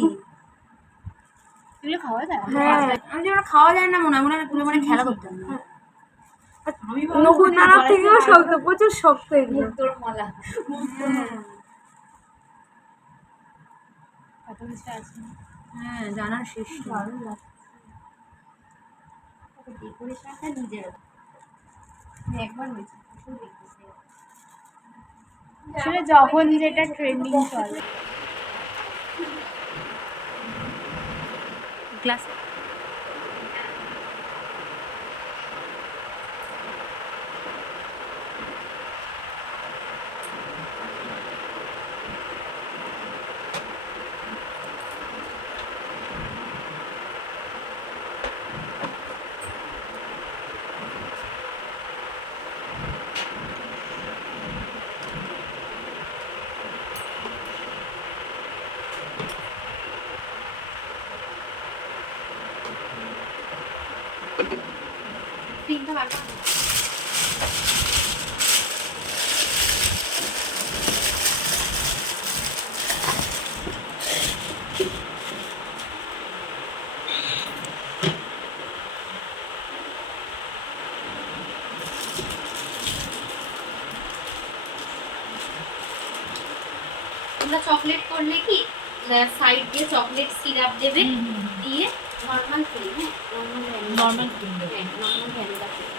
এগুলো খাওয়া যায়? আমি যে ওরা খাওয়া যায় না মনে হয়, মনে হয় পুরো মানে খেলা করতে হবে। নকুলদানার থেকেও শক্ত, প্রচুর শক্ত এগুলো। তোর মালা কত কিছু আছে। হ্যাঁ জানার শেষ নেই। ডেকোরেশনটা নিজের একবার হয়েছে আসলে যখন যেটা ট্রেন্ডিং চলে। গ্লাস। তিনটা বারবার তোমরা চকলেট করলে কি সাইড দিয়ে চকলেট সিরাপ দেবে, দিয়ে নর্মাল ক্রিম, হ্যাঁ নর্মাল ক্রিম দেবে, হ্যাঁ নর্মাল ভ্যানিলা ক্রিম।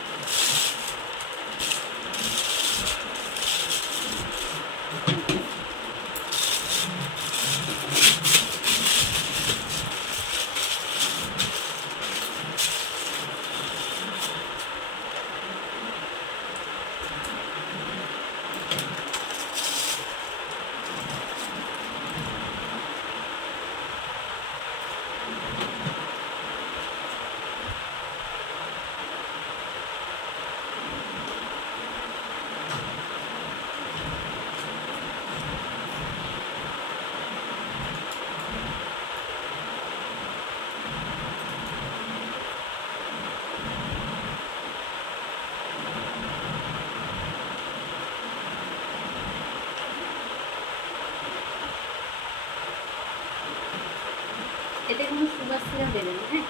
এতে কোনো সুগার সিরাপ দেবে না, হ্যাঁ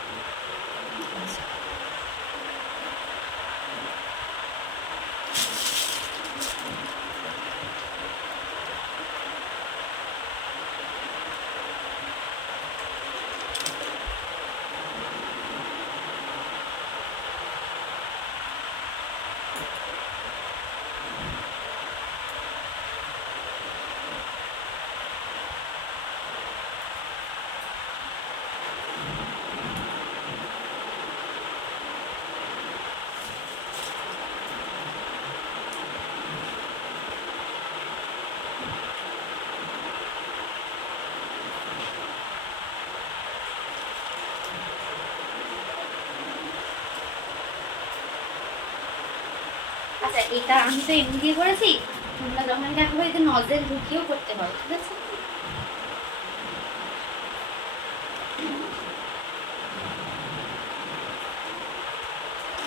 আচ্ছা এটা আমি তো এমনি দিয়ে করেছি, তোমরা যখন দেখো এতে নজেল ঢুকিয়েও করতে পারো, ঠিক আছে?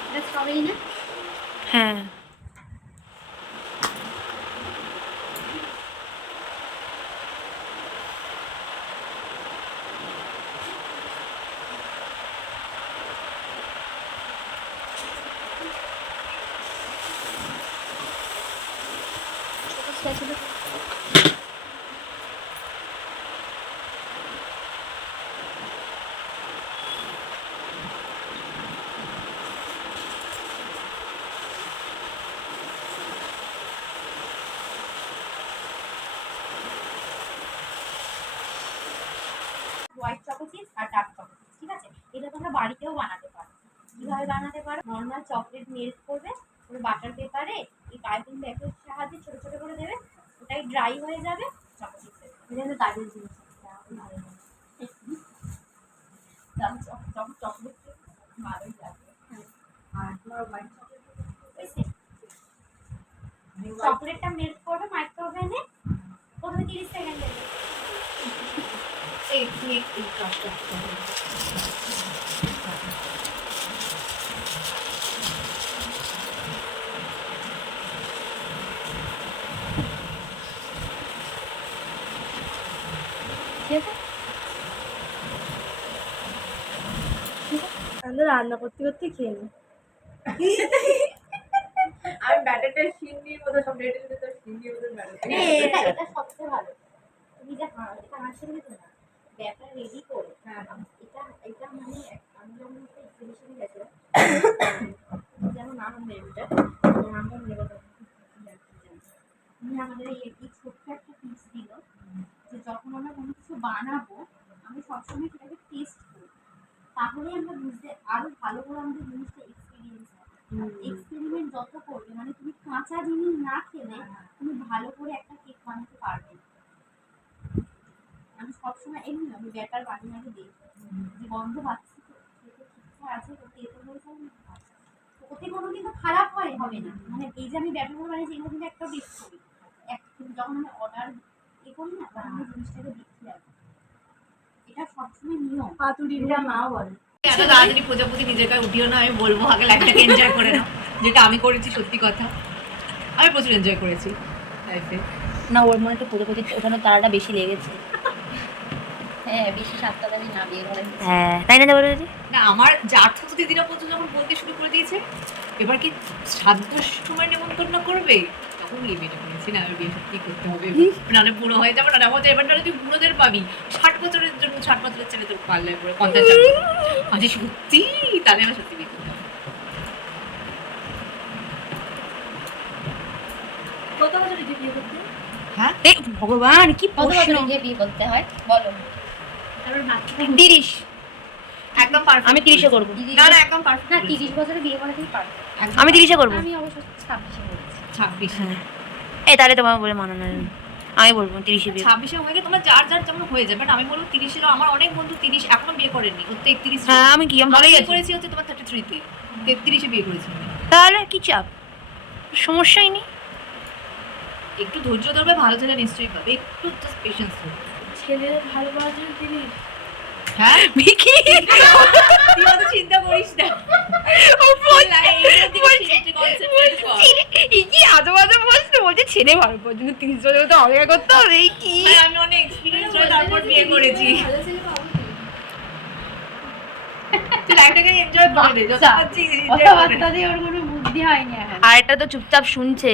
এটা স্ট্রবেরি না? হ্যাঁ হোয়াইট চকো চিপস আর ডার্ক চকো চিপস, ঠিক আছে? এটা তোমরা বাড়িতেও বানাতে পারো। কিভাবে বানাতে পারো? নর্মাল চকলেট মেল্ট করবে, পুরো বাটার পেপারে এই পাইপিং ব্যাগের সাহায্যে ছোট ছোট করে দেবে, ওটাই ড্রাই হয়ে যাবে চকো চিপসের। এটা কিন্তু দারুণ জিনিস, ভালো চকলেট ভালোই লাগবে। আর তোমার হোয়াইট চকলেট চকলেটটা মেল্ট করবে মাইক্রোওভেনে, প্রথমে 30 সেকেন্ড দেবে। এই কাজটা আমরা রান্না করতে করতে খেয়ে নিই। আমি ব্যাটারটা সিন্নির মতো সব রেডি করে তো সিন্নির মতো ব্যাটার এটা সবচেয়ে ভালো। তুমি যে এটা হাঁসের ভিতরে না ব্যাটার রেডি করে, এটা এটা মানে আমি যখন একটা এক্সিবিশনে গেছিলাম, যেমন আহমেদটা আমরা নেব, উনি আমাদের এই ছোট্ট একটা টিপস দিল যে যখন আমরা কোনো কিছু বানাবো আমি সবসময় সেটাকে টেস্ট করি, তাহলে আমরা বুঝতে আরো ভালো করে আমাদের জিনিসটা এক্সপিরিয়েন্স হয়। এক্সপেরিমেন্ট যত করবে, মানে তুমি কাঁচা জিনিস না খেলে তুমি ভালো করে একটা কেক বানাতে পারবে না। আমি সবসময় এমনি আমি ব্যাটার বানিয়ে আগে দেখি যে গন্ধ পাচ্ছি তো, খেতে ঠিকঠাক আছে তো, খেতে হয়েছে তো, ওতে কোনো কিন্তু খারাপ হবে না। মানে এই যে আমি ব্যাটারগুলো বানিয়েছি এগুলো কিন্তু একটা টেস্ট করি, যখন আমি অর্ডার করি না তখন আমি জিনিসটাকে দেখি আগে, এটা সবসময় নিয়ম। পাতুরিটা মা বলে এত তাড়াতাড়ি প্রজাপতি নিজের গায়ে উঠিও না, আমি বলবো আগে লাইফটাকে এনজয় করে নাও, যেটা আমি করেছি সত্যি কথা, আমি প্রচুর এনজয় করেছি লাইফে। না ওর মনে একটু প্রজাপতি ওখানে তারাটা বেশি লেগেছে। হ্যাঁ বেশি সাতটাদারি না বিয়ে করে। হ্যাঁ তাই না বলে না আমার জার্থ দিদিরা পর্যন্ত যখন বলতে শুরু করে দিয়েছে এবার কি শ্রাদ্ধ সময় নেমন্তন্ন করবে, তখন গিয়ে বিয়েটা করেছি না, বিয়ে সত্যি করতে হবে, নাহলে বুড়ো হয়ে যাবো না হচ্ছে। এবার নাহলে তুই বুড়োদের পাবি 60 বছরের জন্য, 60 বছরের ছেলে তোর পারলে পরে 50 আজ সত্যি, তাহলে আমার সত্যি বিয়ে করতে হবে। কত বছরে বিয়ে করতে? হ্যাঁ ভগবান কি কত প্রশ্ন। বছরে গিয়ে বিয়ে করতে হয় বলো? কারণ বাচ্চা 30 একদম পারফেক্ট। আমি 30-এ করবো। না না একদম পারফেক্ট না 30 বছরে বিয়ে করাতেই পারবে। আমি 30-এ করবো। আমি অবশ্য 26-এ বলেছি। 26 এই তাহলে তোমার বলে মানো না, আমি বলবো 30-এ বিয়ে। 26-এ হয়ে গেলে তোমার যার যার যেমন হয়ে যাবে, বাট আমি বলবো 30-এরও আমার অনেক বন্ধু 30 এখনো বিয়ে করেনি, ও তো 31। হ্যাঁ আমি কি আমি ভালোই বিয়ে আছি। করেছি হচ্ছে তোমার 33-তে, 33-এ বিয়ে করেছি আমি। তাহলে কি চাপ, সমস্যাই নেই। একটু ধৈর্য ধরবে, ভালো ছেলে নিশ্চয়ই পাবে, একটু জাস্ট পেশেন্স ধরবে। ছেলে ভালো পাওয়ার জন্য তিনি হ্যাঁ ভিকি তুই অত চিন্তা করিস না, কি আজে বাজে বলছে, বলছে ছেলে ভালো পর্যন্ত 30 বছর তো অপেক্ষা করতে হবে। এই কি আমি অনেক এক্সপিরিয়েন্স করে তারপর বিয়ে করেছি। ভালো ছেলে পাবো তো। তুই লাইফটাকে এনজয় করে দে, যত পারছিস enjoy করে দে। কথাবার্তা দিয়ে ওর কোনো বুদ্ধি হয়নি এখন। আর এটা তো চুপচাপ শুনছে,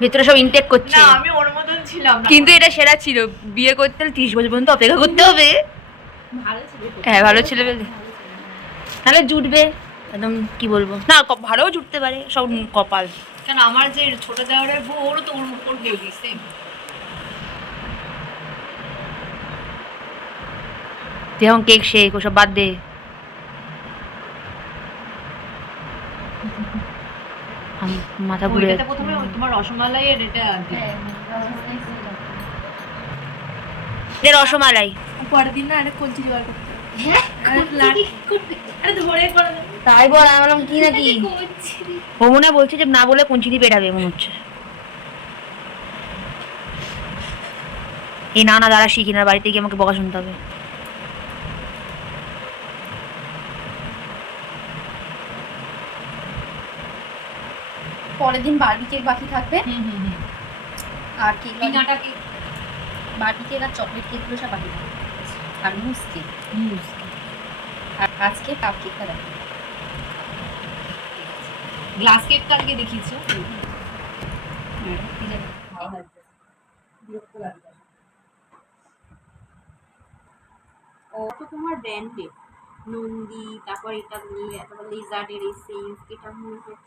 ভেতরে সব ইনটেক করছে। না আমি ওর মতন ছিলাম না। কিন্তু এটা সেরা ছিল, বিয়ে করতে হলে 30 বছর পর্যন্ত অপেক্ষা করতে হবে। ভালো ছেলে হ্যাঁ ভালো ছেলে পেলে নাহলে জুটবে একদম, কি বলবো না, ভালোও জুটতে পারে, সব কপাল। কেন আমার যে ছোট দেওয়ারের বউ, ওরও তো ওর উপর বউ দিচ্ছে। তুই এখন কেক শেক ওসব বাদ দে। মাথা ঘুরে ওইটাতে প্রথমে তোমার রসমালাই আর এটা রসমালাই পরের দিন না একটা কলচি জোগাড় করতে হবে। হ্যাঁ আরে ধরে করা যাবে। তাই বল, আমি বললাম কি নাকি হোমনা বলছে যে না বলে পঞ্চি দিয়ে পেটাবে মনে হচ্ছে। এই না না দাঁড়া শিখি না, বাড়িতে গিয়ে আমাকে বকা শুনতে হবে। পরের দিন বার্বি কেক বাকি থাকবে, আর কেক পিনাটা কেক, বার্বি কেক আর চকলেট কেকগুলো সব বাকি থাকবে, আর মুস কেক। আর আজকে কাপ কেকটা দেখো। গ্লাস কেক কালকে দেখিয়েছো। কি জানি খাওয়া হয়। ও তো তোমার ব্র্যান্ডেড নন্দী, তারপর এটা নিয়ে তারপর লিজার্ডের এসেন্স, এটা মনে হচ্ছে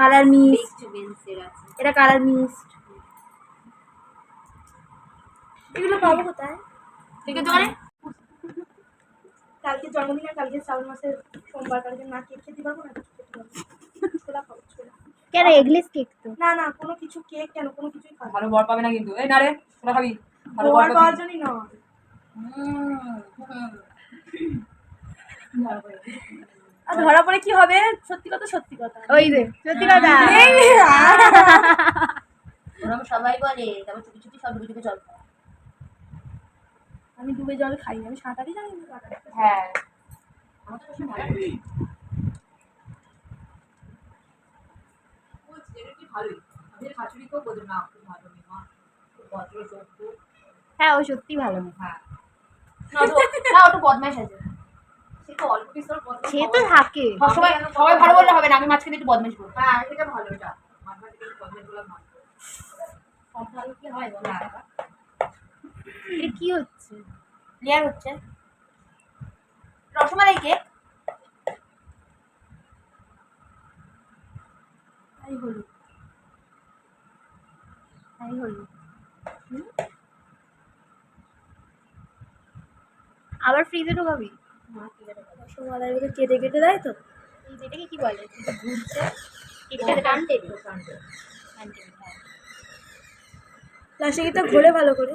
Color Mist। বেঞ্চের আছে। এটা কালার মিস্ট। এগুলো পাবো কোথায়? ঠিক আছে মানে কালকে জন্মদিন আর কালকে শ্রাবণ মাসের সোমবার, কালকে না কেক খেতে পারবো না, কিছু খেতে পারবো না। ছোলা খাবো, ছোলা। কেন এগলেস কেক তো? না না, কোনো কিছু কেক কেন, কোনো কিছুই খাবো ভালো বর পাবে না কিন্তু, এই না রে তোরা খাবি ভালো বর বর পাওয়ার পাবি। জন্যই নয়। আর ধরা পড়ে কি হবে? সত্যি কথা, সত্যি কথা। ওই যে সত্যি কথা। ওরকম সবাই বলে, তারপর চুপি চুপি সব ডুবে ডুবে জল খায়। আমি ডুবে জল খাই, আমি সাঁতারই জানি না। হ্যাঁ আমার তো সবসময় ভালো লাগে। ভালোই আমাদের শাশুড়িকেও বলতো না খুব ভালো মেয়ে মা, খুব ভদ্র সভ্য। হ্যাঁ ও সত্যি ভালো। হ্যাঁ না ওটা বদমাইশ আছে। সে তো অল্প কিছু বদল সে তো থাকে। সবাই সবাই ভালো বললে হবে না, আমি মাঝখানে একটু বদমাইশ বলবো। হ্যাঁ এটা ভালো, এটা মাঝমাঝি বদল বলা ভালো। সব ভালো কি হয় বলো? এটা কি হচ্ছে? লেয়ার হচ্ছে রসমালাই কেক। তাই হলো, তাই হলো। আবার ফ্রিজে ঢোকাবি? রসমালাই গুলো কেটে কেটে দেয় তো। এই যেটাকে কি বলে? এটা ঘুরছে কেকটাকে টানতে লাস্টে এটা ঘোরে ভালো করে।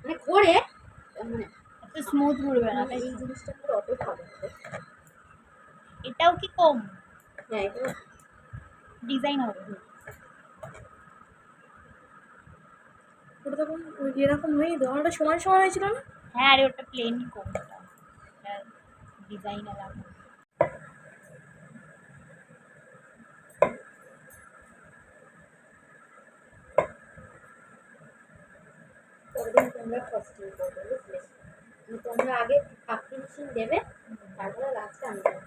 মানে করে মানে এত স্মুথ ঘুরবে না, তাই এই জিনিসটা পুরো অত ভালো হবে। এটাও কি কম হ্যাঁ এটা ডিজাইন হবে? ওটা তখন ওই এরকম হয়ে যেত, আমার ওটা সমান সমান হয়েছিল না? হ্যাঁ আরে ওটা প্লেন কম, ডিজাইন আলাদা। পরের দিন তোমরা ফস্টিং করবে, বুঝলে? মানে তোমরা আগে কাপ ফিনিশিং দেবে, তারপরে লাস্টে আমি দেবো।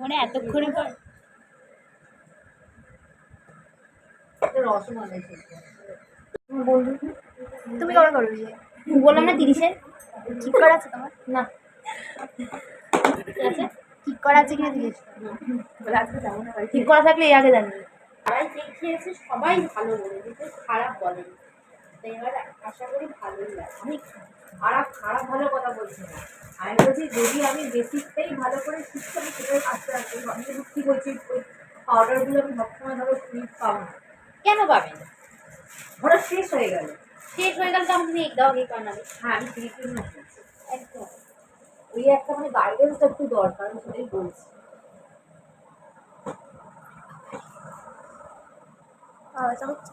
মানে এতক্ষণে পর রসমালাই তুমি কবে করবে বিয়ে? বললাম না 30-এ। ঠিক করা আছে তোমার? না ঠিক আছে? ঠিক করা আছে কিনা জিজ্ঞেস করো। আজকে যাবো না বাড়ি। ঠিক করা থাকলে এই আগে জানবি। সবাই কেক খেয়েছে, সবাই ভালো বলে, কিন্তু খারাপ বলেনি। তাই এবার আশা করি ভালোই লাগে। আমি খারাপ ভালো কথা বলছি না, আমি বলছি যদি আমি বেসিকটাই ভালো করে শিখছি আমি সেটাই আস্তে আস্তে আমি কিন্তু কি বলছি ওই পাউডারগুলো আমি সবসময় ধরো সুইট পাবো না, কেন পাবে না? ধরো শেষ হয়ে গেল। শেষ হয়ে গেল তো আমাকে কেক দাও, কেক বানাবে। হ্যাঁ আমি ক্রিম না একদম। ওই একটা মানে গাইডেন্সটা একটু দরকার, আমি সেটাই বলছি। আওয়াজ হচ্ছে।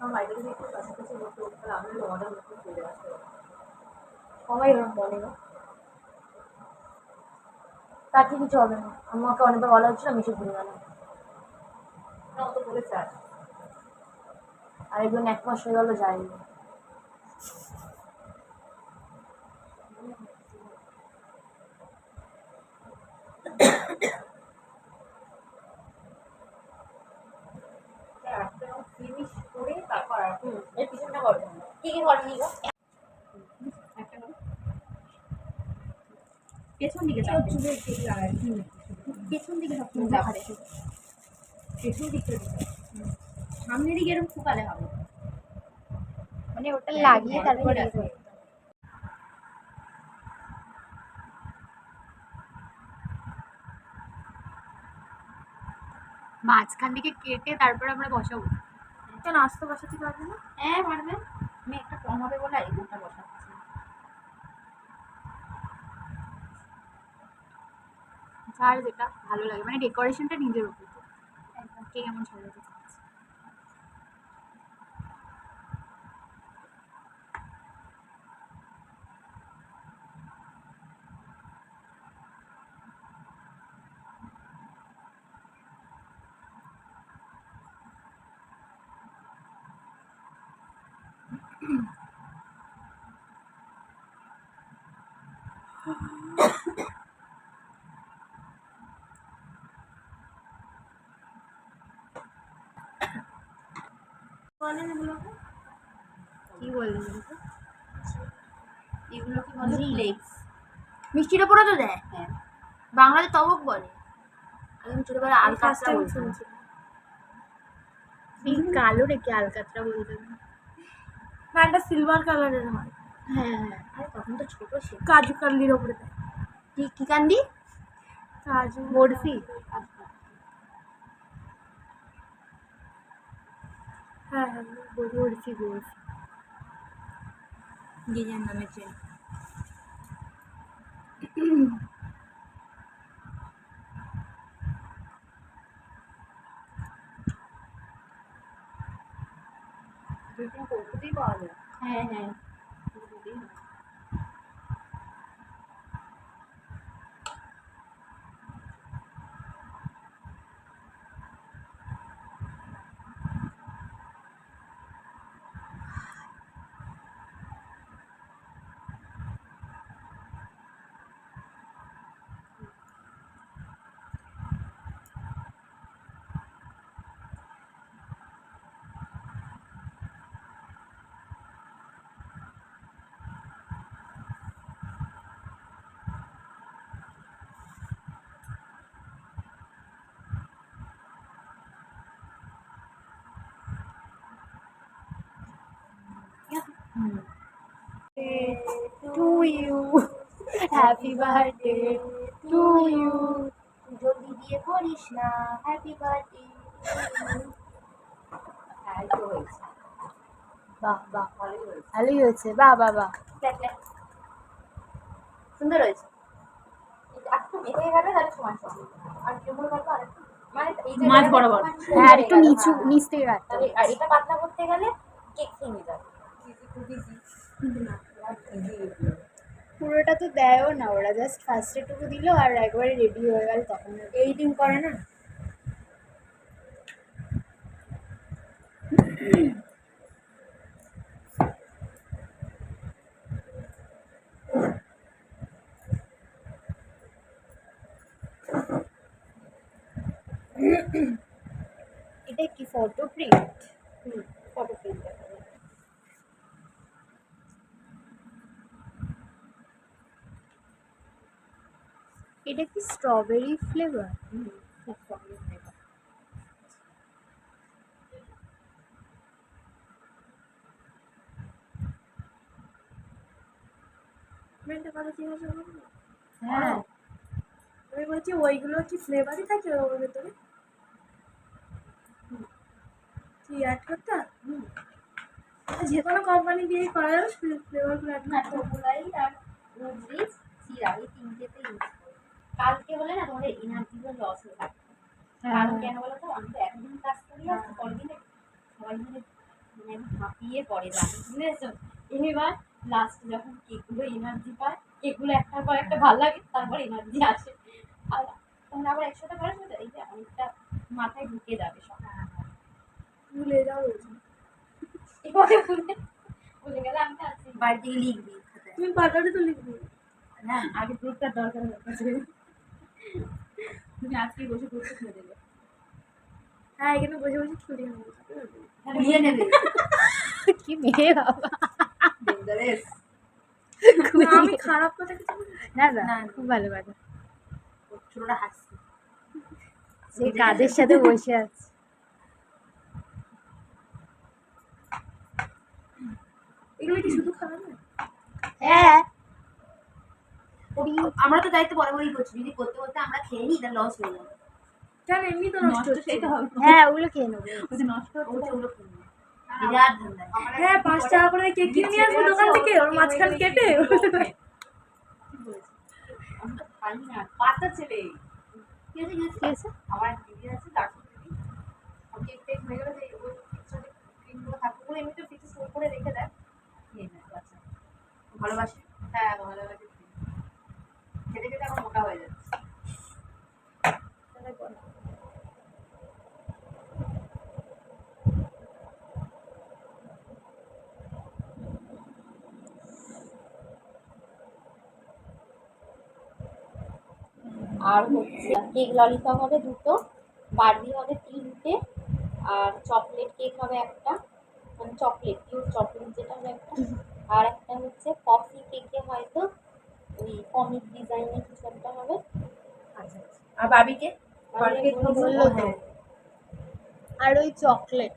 আমার বাইরে যদি একটু কাছাকাছি বসে তাহলে আমি অর্ডার মতো চলে আসতে পারি। সবাই এরকম বলে না, তাতে কিছু হবে না, আমাকে অনেকবার বলা হচ্ছিল আমি এসে ভুলে গেলাম। না অত বলে চাই। আর একজন 1 মাস হয়ে গেল যায়নি। ফিনিশ করে তারপর আর এর পিছনটা করবে না। কি কি করবে নিগো? একটা করে পেছন দিকে যাবে। চুলের কেক লাগাই পেছন দিকে সবসময় যাবে। পেছন দিকটা দিতে সামনের দিকে এরকম ফুকালে হবে। মানে ওটা লাগিয়ে তারপরে ঠিক আছে। মাঝখান থেকে কেটে তারপর আমরা বসাবো। কেন আস্তে বসাতে পারবে না? হ্যাঁ পারবে, আমি একটা কম হবে বলে এগুলোটা বসাচ্ছি। যার যেটা ভালো লাগে, মানে ডেকোরেশনটা নিজের উপর, কে কেমন সাজাতে চাচ্ছে। বলেন এগুলোকে? কি বললি? এগুলোকে বলে ফ্লেক্স। মিষ্টির ওপরও তো দেয়। হ্যাঁ বাংলাতে তবক বলে, আমি ছোটবেলায় ফার্স্ট আলকাতরা টাইম বলতাম। শুনছি। এই কালো রেখে আলকাতরা বলতাম। না, এটা সিলভার কালারের হয়, হ্যাঁ হ্যাঁ, আরে তখন তো ছোট ছিল। কাজু কান্দির ওপরে দেয়। কি কান্দি? কাজু বরফি। হ্যাঁ হ্যাঁ বরফি বরফি, যে যার নামে চেন। কৌটোতেই পাওয়া যায়। হ্যাঁ হ্যাঁ to you, happy birthday to you. জলদি বিয়ে করিস না, হ্যাপি বার্থডে। হ্যাঁ এই তো হয়েছে, বাহ বাহ, ভালোই হয়েছে। ভালোই হয়েছে, বাহ বাহ বাহ। সুন্দর হয়েছে। একটু মেঘে গেলে তাহলে সমান সমান, আর কেমন করবো আর একটু, মানে এই যে মাঝ বরাবর, হ্যাঁ আর একটু নিচু, নিচ থেকে কাটতে হবে। আর এটা পাতলা করতে গেলে কেক ভেঙে যাবে। পুরোটা তো দেয়ও না ওরা, জাস্ট ফার্স্টে টুকু দিল আর একবারে রেডি হয়ে গেল তখন। এডিটিং করে না। এটা কি ফটো প্রিন্ট? Photo print. এটা কি স্ট্রবেরি ফ্লেভার? আমি একটা কথা জিজ্ঞাসা করবো? হ্যাঁ, আমি বলছি ওইগুলো কি ফ্লেভারই থাকে ওর ভেতরে? কি অ্যাড করতে হয়? যে কোনো কোম্পানি দিয়ে করা যাবে ফ্লেভারগুলো অ্যাড না করতে হবে? টোকুলাই আর রোজরিজ সিরা এই তিনটেতে ইউজ করি। কালকে হলে না তোমাদের এনার্জিগুলো লস হয়ে যাবে। কারণ কেন বলো তো, আমি তো একদিন কাজ করি আর পরের দিনে সবাই মিলে মানে হাঁপিয়ে পড়ে যাবে, বুঝেছো? এবার লাস্ট যখন কেকগুলো এনার্জি পায়, কেকগুলো একটার পর একটা ভালো লাগে, তারপর এনার্জি আসে। আর তখন আবার একসাথে করার সময় এই যে অনেকটা মাথায় ঢুকে যাবে সব। ভুলে যাও বলছি। এবারে ভুলে গেলে আমি তো আছি, বাড়ি থেকে লিখবি খাতায়। তুমি পাটারে তো লিখবে। না আগে গ্রুপটার দরকার হচ্ছে, তুমি আজকে বসে গ্রুপটা খুলে দেবে। হ্যাঁ এখানে বসে বসে ছুটি হবে। নিয়ে নেবে। কি মেয়ে বাবা। ডেঞ্জারাস। না, আমি খারাপ কথা কিছু বলিনি। না না, না, খুব ভালো কথা। ছোটরা হাসছে। সে কাদের সাথে বসে আছে। এগুলো কি শুধু খাওয়া না? হ্যাঁ, আমরা তো দায়িত্ব বরাবরই করছি, যদি করতে করতে আমরা খেয়ে নিই তাহলে লস হয়ে যাবে। কেন এমনি তো নষ্ট হচ্ছে। হ্যাঁ ওগুলো খেয়ে নেবো। হ্যাঁ 5 টাকা করে কেক কিনে নিয়ে আসবো দোকান থেকে, ওর মাঝখান কেটে। বাচ্চা ছেলে কি আছে? আমার দিদি আছে, তার সাথে দিদি কেক টেক হয়ে গেলে যে ওই সাথে ক্রিমগুলো থাকবে বলে এমনিতে ফ্রিজে স্টোর করে রেখে দেয়, নিয়ে নেয় বাচ্চা। ভালোবাসে, হ্যাঁ ভালোবাসে। খেতে খেতে এখন মোটা হয়ে যাচ্ছে। আর হচ্ছে কেক ললিপপ হবে 2টো, বার্বি হবে 3টে, আর চকলেট কেক হবে একটা, মানে চকলেট পিওর চকলেট যেটা হবে একটা, আর একটা হচ্ছে কফি কেকে হয়তো ওই কমিক ডিজাইনের কিছু একটা হবে। আচ্ছা আর বাবিকে বললো তো। আর ওই চকলেট,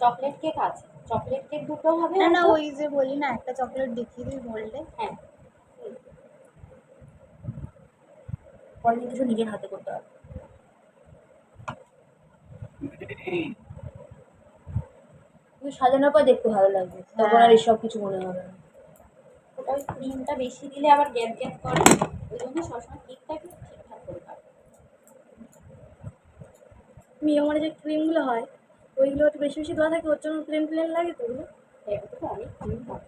চকলেট কেক আছে, চকলেট কেক 2টো হবে। না না হয়তো। ওই যে বলি না একটা চকলেট দেখিয়ে দিই বললে। হ্যাঁ পরে কিছু নিজের হাতে করতে হবে। সাজানোর পর দেখতে ভালো লাগবে, তখন আর এসব কিছু মনে হবে না। ওটা ওই ক্রিমটা বেশি দিলে আবার গ্যাপ গ্যাপ করে, ওই জন্য সবসময় কেকটাকে ঠিকঠাক করে কাটে। মিয়ামারে যে ক্রিমগুলো হয় ওইগুলো একটু বেশি বেশি দেওয়া থাকে, ওর জন্য প্লেন প্লেন লাগে তো ওগুলো। এগুলো তো অনেক ক্রিম হয়।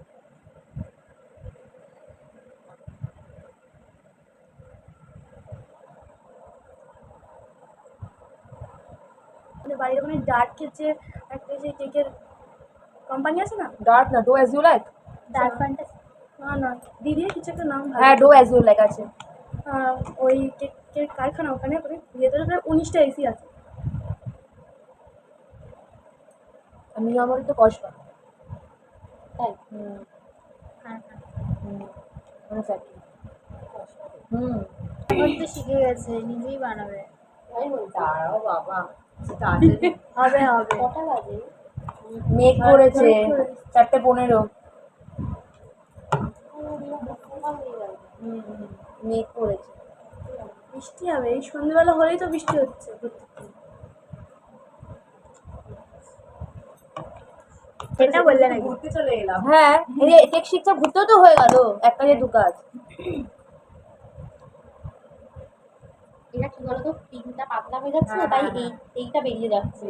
মানে বাড়ির ওখানে ডার্কের যে একটা যে কেকের কোম্পানি আছে না, ডার্ক না, do as you like. Dark fantasy. না না দিদির কিছু একটা নাম ভালো। হ্যাঁ ডো অ্যাজ ইউ লাইক আছে। ওই কেকের কারখানা ওখানে করে ভেতরে প্রায় 19টা এসি আছে। আমি আমার তো কষ্ট। তাই মানে ফ্যাক্টরি। এখন তো শিখে গেছে নিজেই বানাবে। তাই বলছি। দাঁড়াও বাবা, হবে হবে। কটা বাজে? মেক করেছে 4:15। মেক করেছে। বৃষ্টি হবে, এই সন্ধ্যেবেলা হলেই তো বৃষ্টি হচ্ছে প্রত্যেকদিন। এটা বললে নাকি? ঘুরতে চলে এলাম। হ্যাঁ এই যে কেক শিখছে, ঘুরতেও তো হয়ে গেল, এক কাজে দু কাজ। এটা কি বলতো, ক্রিমটা পাতলা হয়ে যাচ্ছে না, তাই এইটা বেরিয়ে যাচ্ছে।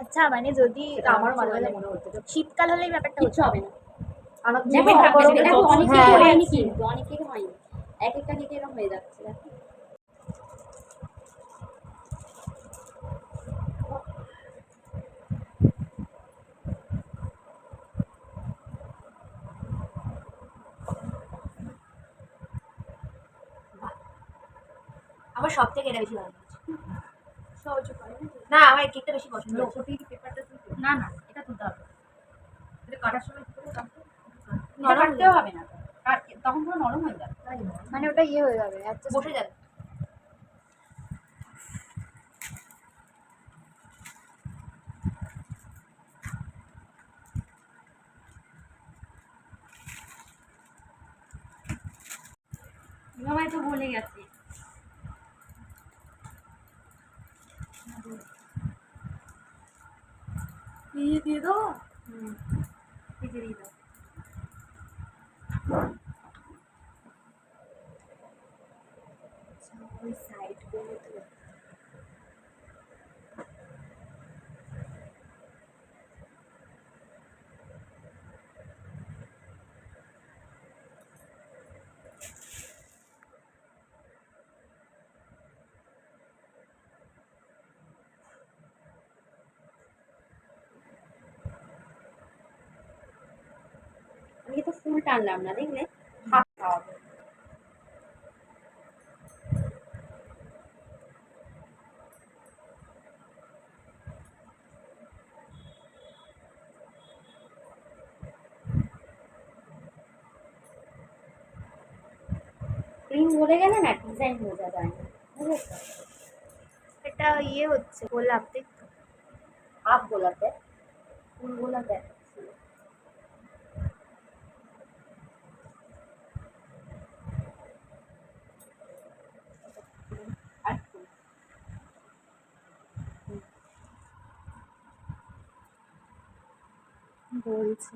আচ্ছা মানে যদি আমার মাঝে মাঝে মনে হচ্ছে যে শীতকাল হলেই ব্যাপারটা কিচ্ছু হচ্ছে। হবে না। দেখো, দেখো অনেক হ্যাঁ। কেক হয়নি, কিন্তু অনেক কেক হয়নি, এক একটা কেক এরকম হয়ে যাচ্ছে। দেখো আমার সব থেকে এটা বেশি ভালো লাগছে। সহজ উপায় নাকি? না আমার এই কেকটা বেশি পছন্দ হয়েছে। না না, এটা তুলতে হবে, এটা কাটার সময় এটা কাটতেও হবে না, তখন পুরো নরম হয়ে যাবে। মানে ওটা ইয়ে হয়ে যাবে আচ্ছা। বসে যাবে। মামাই তো ভুলে গেছে। দিয়ে দাও। খিচুড়ি দাও। ওই সাইড করে তো আমি তো ফুল টানলাম না, দেখলে হাফ খাওয়াবো। ক্রিম গলে গেলে না ডিজাইন বোঝা যায় না, বুঝেছো? এটা ইয়ে হচ্ছে গোলাপ দেখতো। হাফ গোলাপ দেয়, ফুল গোলাপ দেয়। আর ফুল বলছে।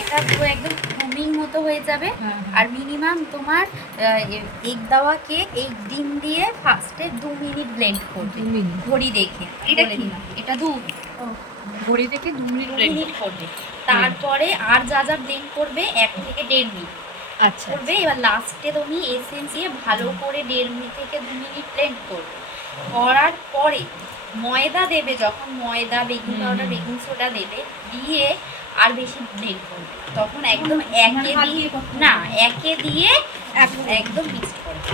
এটা পুরো একদম ফোমিং মতো হয়ে যাবে। আর মিনিমাম তোমার এগ দেওয়া কেক এই ডিম দিয়ে ফার্স্টে 2 মিনিট ব্লেন্ড করবে 2 মিনিট। ঘড়ি দেখে। এটা বলে কি? দিলাম, এটা দুধ ঘড়ি থেকে 2 মিনিট 2 ব্লেন্ড মিনিট করবে। তারপরে আর যা যা ব্লেন্ড করবে 1 থেকে 1.5 মিনিট আচ্ছা করবে। এবার লাস্টে তুমি এসেন্স দিয়ে ভালো করে 1.5 মিনিট থেকে 2 মিনিট ব্লেন্ড করবে। করার পরে ময়দা দেবে, যখন ময়দা বেকিং পাউডার বেকিং সোডা দেবে, দিয়ে আর বেশি ব্লেন্ড করবে। তখন একদম একে দিয়ে না একে দিয়ে একদম মিক্স করবে।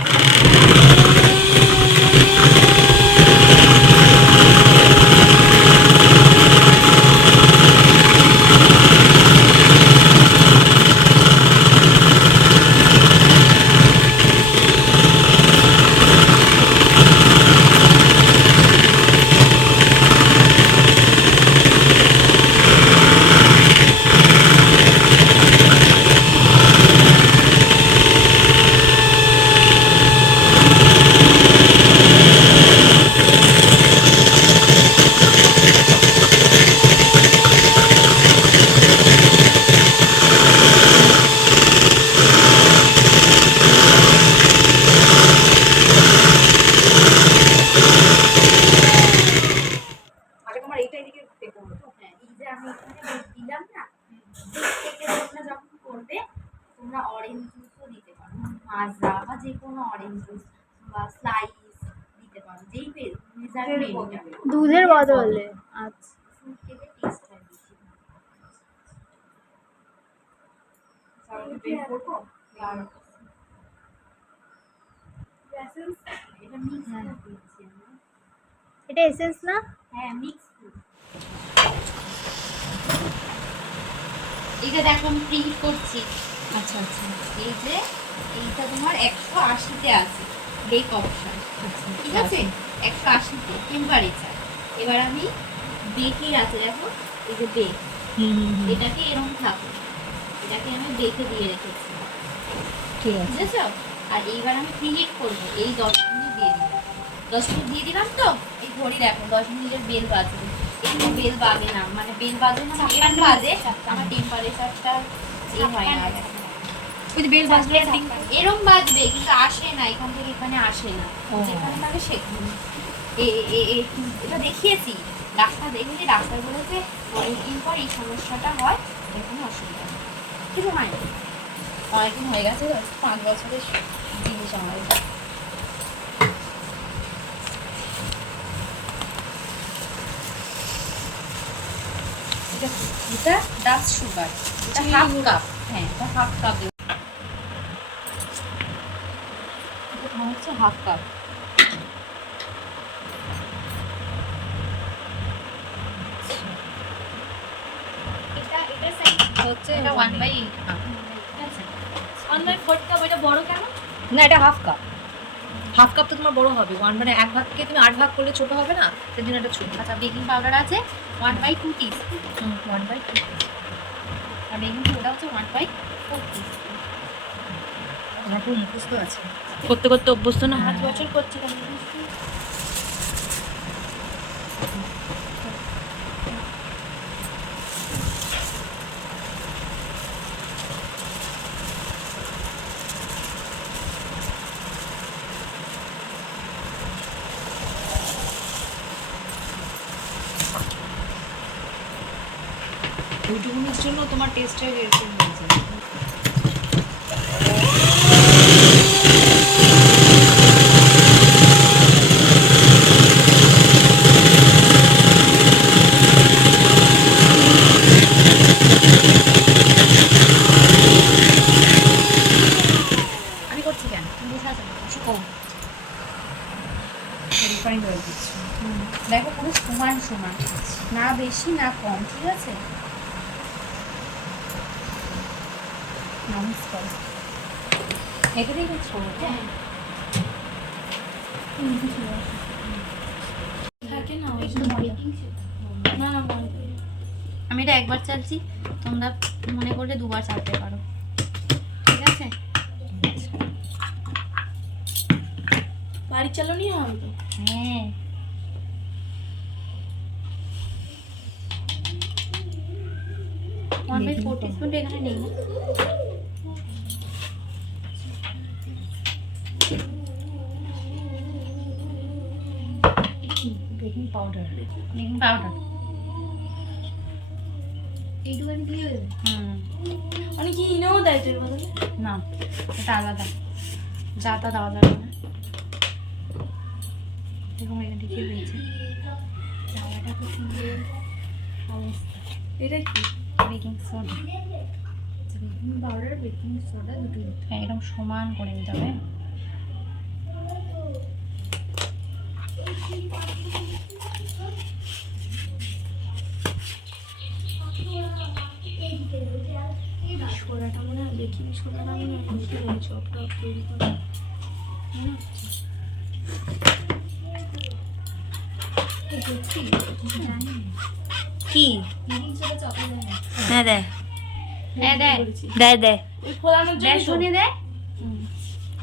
আগে তোমার এইটা এদিকে দেখতে হবে তো। হ্যাঁ, এই যে আমি এখানে দিলাম না, থেকে তোমরা যখন করবে তোমরা অরেঞ্জ জুসও দিতে পারো, মাজা বা যে কোনো অরেঞ্জ জুস বা স্লাইস দিতে পারো, যেই মেজারমেন্ট দুধের বদলে। আচ্ছা। ফ্রুট কেকের টেস্ট হয় বেশি। তাহলে বের করবো। আর এটা মিক্স করে দিচ্ছি আমরা। এটা এসেন্স না? হ্যাঁ, মিক্স ফ্রুট। এটা দেখো আমি প্রিন্ট করছি। আচ্ছা আচ্ছা এই যে এইটা তোমার 180-তে আছে বেক অপশন, ঠিক আছে? 180-তে টেম্পারেচার। এবার আমি বেকে আছে, দেখো এই যে বেক, এটাকে এরকম থাকো, এটাকে আমি বেকে দিয়ে রেখেছি, ঠিক আছে। বুঝেছ? আর এইবার আমি প্রিহিট করবো, এই 10 মিনিট দিয়ে দিলাম। 10 মিনিট দিয়ে দিলাম তো এই ঘড়ি দেখো 10 মিনিটের বেল বাজবে। এমনি বেল বাজে না, মানে বেল বাজে না, এরকম বাজে আমার টেম্পারেচারটা এই হয় না। ওই যে বেল বাজলে এরম বাজবে কিন্তু আসে না, এখান থেকে এখানে আসে না, ও। যেখানে থাকে সেখানে। এটা দেখিয়েছি, ডাক্তার দেখেছি, ডাক্তার বলেছে অনেকদিন পর এই সমস্যাটা হয়, এখানে অসুবিধা নেই। কিছু হয় না, অনেকদিন হয়ে গেছে, 5 বছরের জিনিস আমার এটা। এটা ডাস্ট সুগার, এটা হাফ কাপ। হ্যাঁ, এটা হাফ কাপ, হচ্ছে হাফ কাপ। হচ্ছে এটা 1/8 কাপ, ঠিক আছে? 1/4 কাপ, এটা বড় কেন? না, এটা হাফ কাপ। হাফ কাপ তো তোমার বড় হবে। মানে 1 ভাগকে তুমি 8 ভাগ করলে ছোট হবে না, সেই জন্য এটা ছোট। আচ্ছা, বেকিং পাউডার আছে 1/2 টিস্পুন, 1/2। আর বেকিং সোডা হচ্ছে 1/4 টিস্পুন। আমার পুরো মুখস্থ আছে। করতে করতে অভ্যস্ত না। 5 বছর করছি কেন? ওইটুকুনির জন্য তোমার টেস্টটা এরকম হয়েছে। না বেশি না কম, ঠিক আছে? নমস্কার। এটা দিয়ে করছো? হ্যাঁ। থাকে না ওই একটু জন্য। বেকিং না না বল। আমি এটা একবার চালছি, তোমরা মনে করলে দুবার চালতে পারো, ঠিক আছে? বাড়ি চালানি হবে তো। হ্যাঁ। ওয়ান বাই 4 টিস্পুন এখানে নেই না? Baking powder. Baking powder. এইটুখানি দিয়ে দেবে। অনেকে ইনেও দেয় তোর বদলে। না, এটা আলাদা, যা তা দেওয়া যাবে না। দেখো এখানে কি হয়েছে, জায়গাটা খুব সুন্দর অবস্থা। এটা কি? Baking soda. Baking powder baking soda দুটোই দিতে হ্যাঁ, এরকম সমান করে দিতে হবে। সোডাটা মনে হয় বেকিং সোডাটা মনে হয় বেশি হয় চপটা তৈরি করে। কি বেকিং সোডা চপে দেয় না। হ্যাঁ দেয় হ্যাঁ দেয়, দেয় দেয় ওই ফোলানোর জন্য দেয়, তো? শুনে দেয়।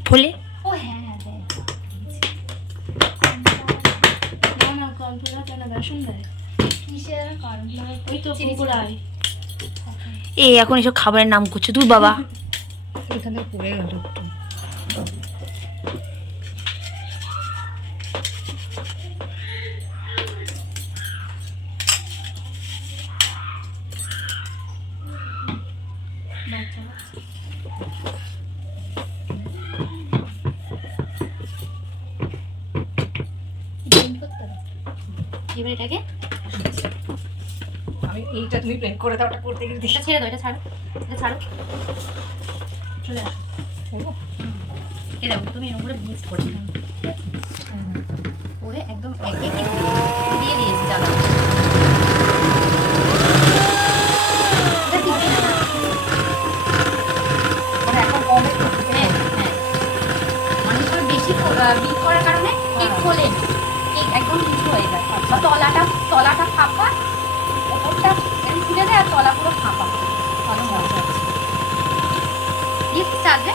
ফুলে ও হ্যাঁ হ্যাঁ দেয়। না না কর্নফ্লাওয়ার কেন বেসন দেয়? কিসের কর্নফ্লাওয়ার? ওই তো কুকুরাই। এই এখন এসব খাবারের নাম করছে তুই বাবা। এখান থেকে পড়ে গেল একটু। ব্লেন্ড করতে হবে। এবার এটাকে আমি এইটা তুমি প্লেন করে দাও, ওটা করতে গেলে এটা ছেড়ে দাও, এটা ছাড়ো, এটা ছাড়ো, চলে আসো। এই দেখো তুমি এরকম করে মিক্স করে দিলাম, করে একদম এক এক দিয়ে দিয়েছি দাদা। এটা ঠিক আছে না? মানে এখন কমে হ্যাঁ হ্যাঁ, মানুষের বেশি বিট করার কারণে কেক খোলে না, কেক একদম কিছু হয়ে যায়। বা তলাটা ফাঁপা, ওপরটা একটু ফুলে যায়, আর তলা পুরো ফাঁপা। ভালো মজা আছে। চার্জে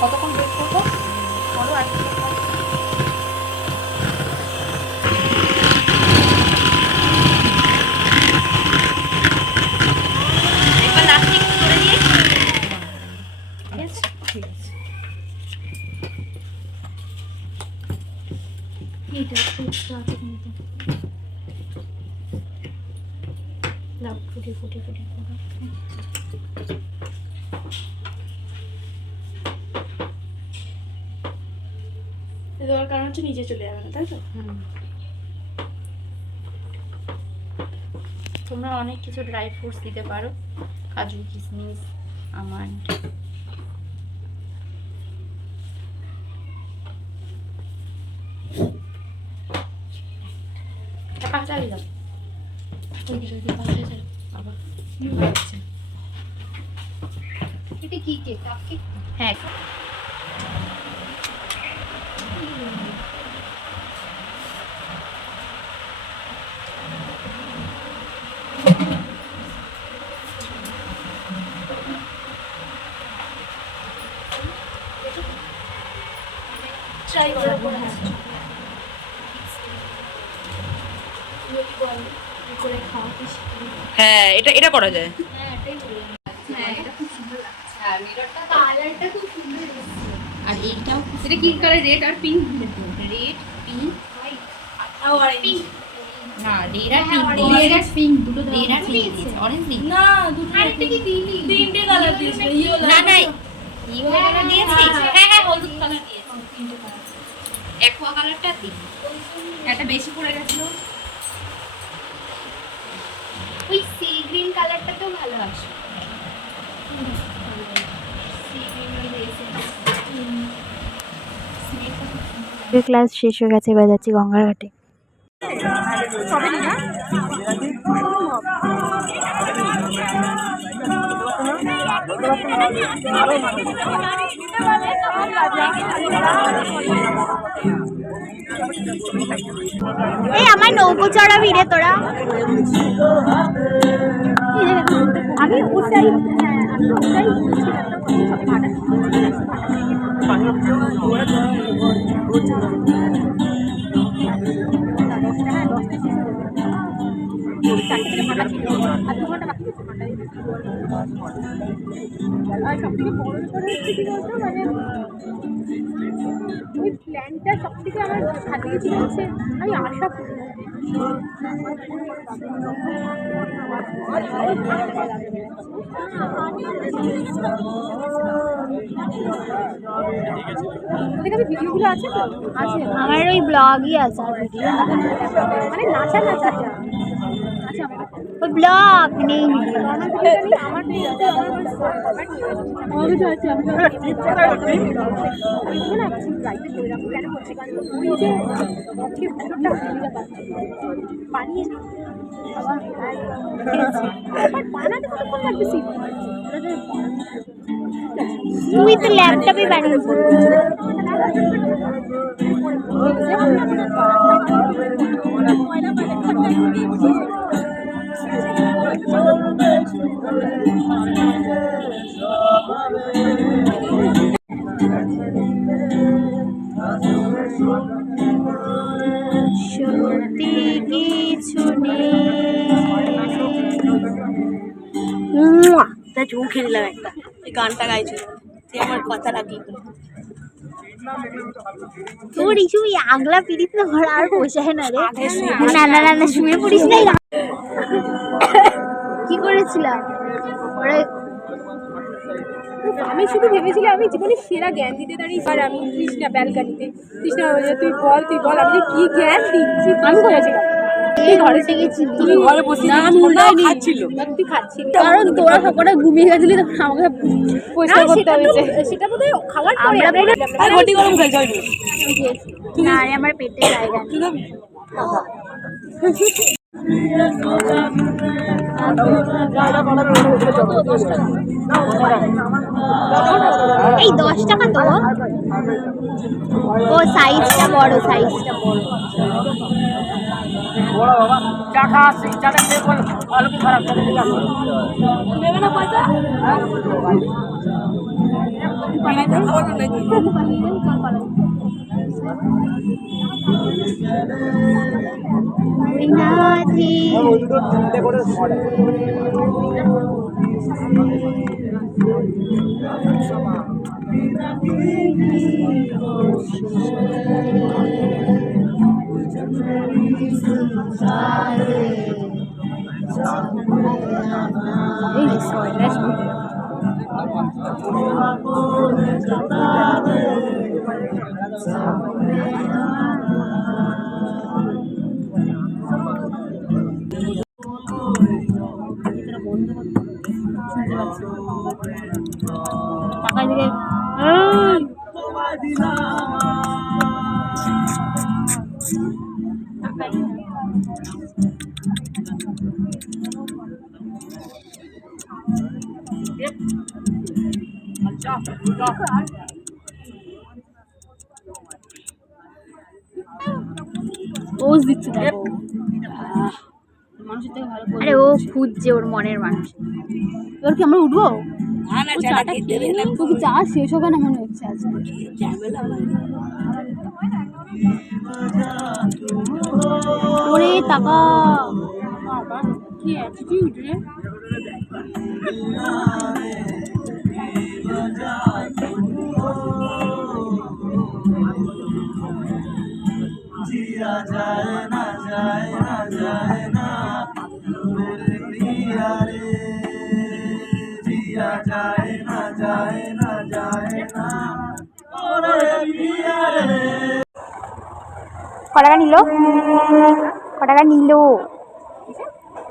কতক্ষণ বেক করবো বলো? আর কি করবো? একবার লাস্টে একটু করে দিয়ে ঠিক আছে? ঠিক আছে। এইটা একটু আছে কিন্তু। লাভ ফুটে ফুটে ফুটে ফুটে। দেওয়ার কারণ হচ্ছে নিচে চলে যাবে না, তাই তো? তোমরা অনেক কিছু ড্রাই ফ্রুটস দিতে পারো, কাজু কিশমিশ আমন্ড। পাখা চালিয়ে যাও, ওইদিকে পাখা চালিয়ে আবার। এটা কি কেক? Cup cake? হ্যাঁ, ট্রাই করার পর করে খাওয়া কি শিখি। হ্যাঁ এটা এটা করা যায়। হ্যাঁ এটাই বললাম। হ্যাঁ, এটা খুব সুন্দর লাগছে। আর মিররটা কালারটা খুব সুন্দর এসেছে। আর এইটাও, এটা কি কালার? রেড আর pink. Red pink white orange. না, রেড আর হ্যাঁ পিঙ্ক। রেড আর পিঙ্ক দুটো দেওয়া রেড আর আছে। পিঙ্ক দিয়েছে, অরেঞ্জ নেই। না দুটো আরেকটা কি দিলি? তিনটে কালার দিয়েছে। ইয়েলো না না, ইউ কালার দিয়েছি। হ্যাঁ হ্যাঁ, হলুদ কালার দিয়েছি। তিনটে কালার। অ্যাকোয়া কালারটা দিই, একটা বেশি পড়ে গেছিল। ওই সি গ্রিন কালারটাতেও ভালো আসে। সি গ্রিন ওই এসেন্স। ক্লাস শেষ হয়ে গেছে, এবার যাচ্ছি গঙ্গার ঘাটে। স্ট্রবেরি না এই আমার নৌকো চড়াবি রে তোরা। আমি ওটাই হ্যাঁ আমি ওটাই বলছিলাম চারটে থেকে ফাঁকা ছিল আর 2 ঘন্টা বাকি আছে আর সব থেকে বড় ব্যাপার হচ্ছে কি বলতো মানে ওই প্ল্যানটা সব থেকে আমার ভালো লেগেছিল হচ্ছে আমি আশা করি ওদের কাছে ভিডিওগুলো আছে তো আছে আমার ওই ব্লগই আছে আর ভিডিও মানে নাচা আচ্ছা ওই ব্লগ নেই আমার তুই তো ল্যাপটপে বানিয়েছিস। সত্যি কিছু তা চুল খেয়ে দিলাম একটা এই গানটা গাইছিল তুই আমার কথা রাখি তোর ইস্যু আগলা পিড়িত না ঘর আর পোষায় না রে। না না না না শুয়ে পড়িস নাই। কি করেছিলাম ওরা আমি শুধু ভেবেছিলাম আমি জীবনে সেরা জ্ঞান দিতে দাঁড়িয়ে আর আমি কৃষ্ণা ব্যালকানিতে কৃষ্ণা বলে তুই বল আমি কি জ্ঞান দিচ্ছি আমি করেছিলাম ঘরে গেছিলি তুমি ঘরে বসে না আমি উল্টাই খাচ্ছিল তুই খাচ্ছিলি কারণ তোরা সকলে ঘুমিয়ে গেছিলি তখন আমাকে পয়সা করতে হয়েছে সেটা বোধহয় খাওয়ার পরে আর ঘটি গরম খাইছি না রে আমার পেটে জায়গা নেই। এই 10 টাকা তো ও সাইজটা বড় সাইজটা বড় পোজ দিচ্ছে দেখো আরে ও খুঁজছে ওর মনের মানুষ। এবার কি আমরা উঠবো? তো কি চা শেষ হবে না মনে হচ্ছে আজকে ওরে টাকা কি অ্যাটিটিউড রে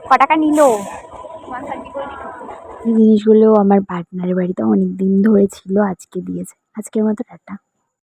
কটাকা নিল এই জিনিসগুলো আমার পার্টনারের বাড়িতে অনেক দিন ধরে ছিল, আজকে দিয়েছে। আজকের মতো টাটা।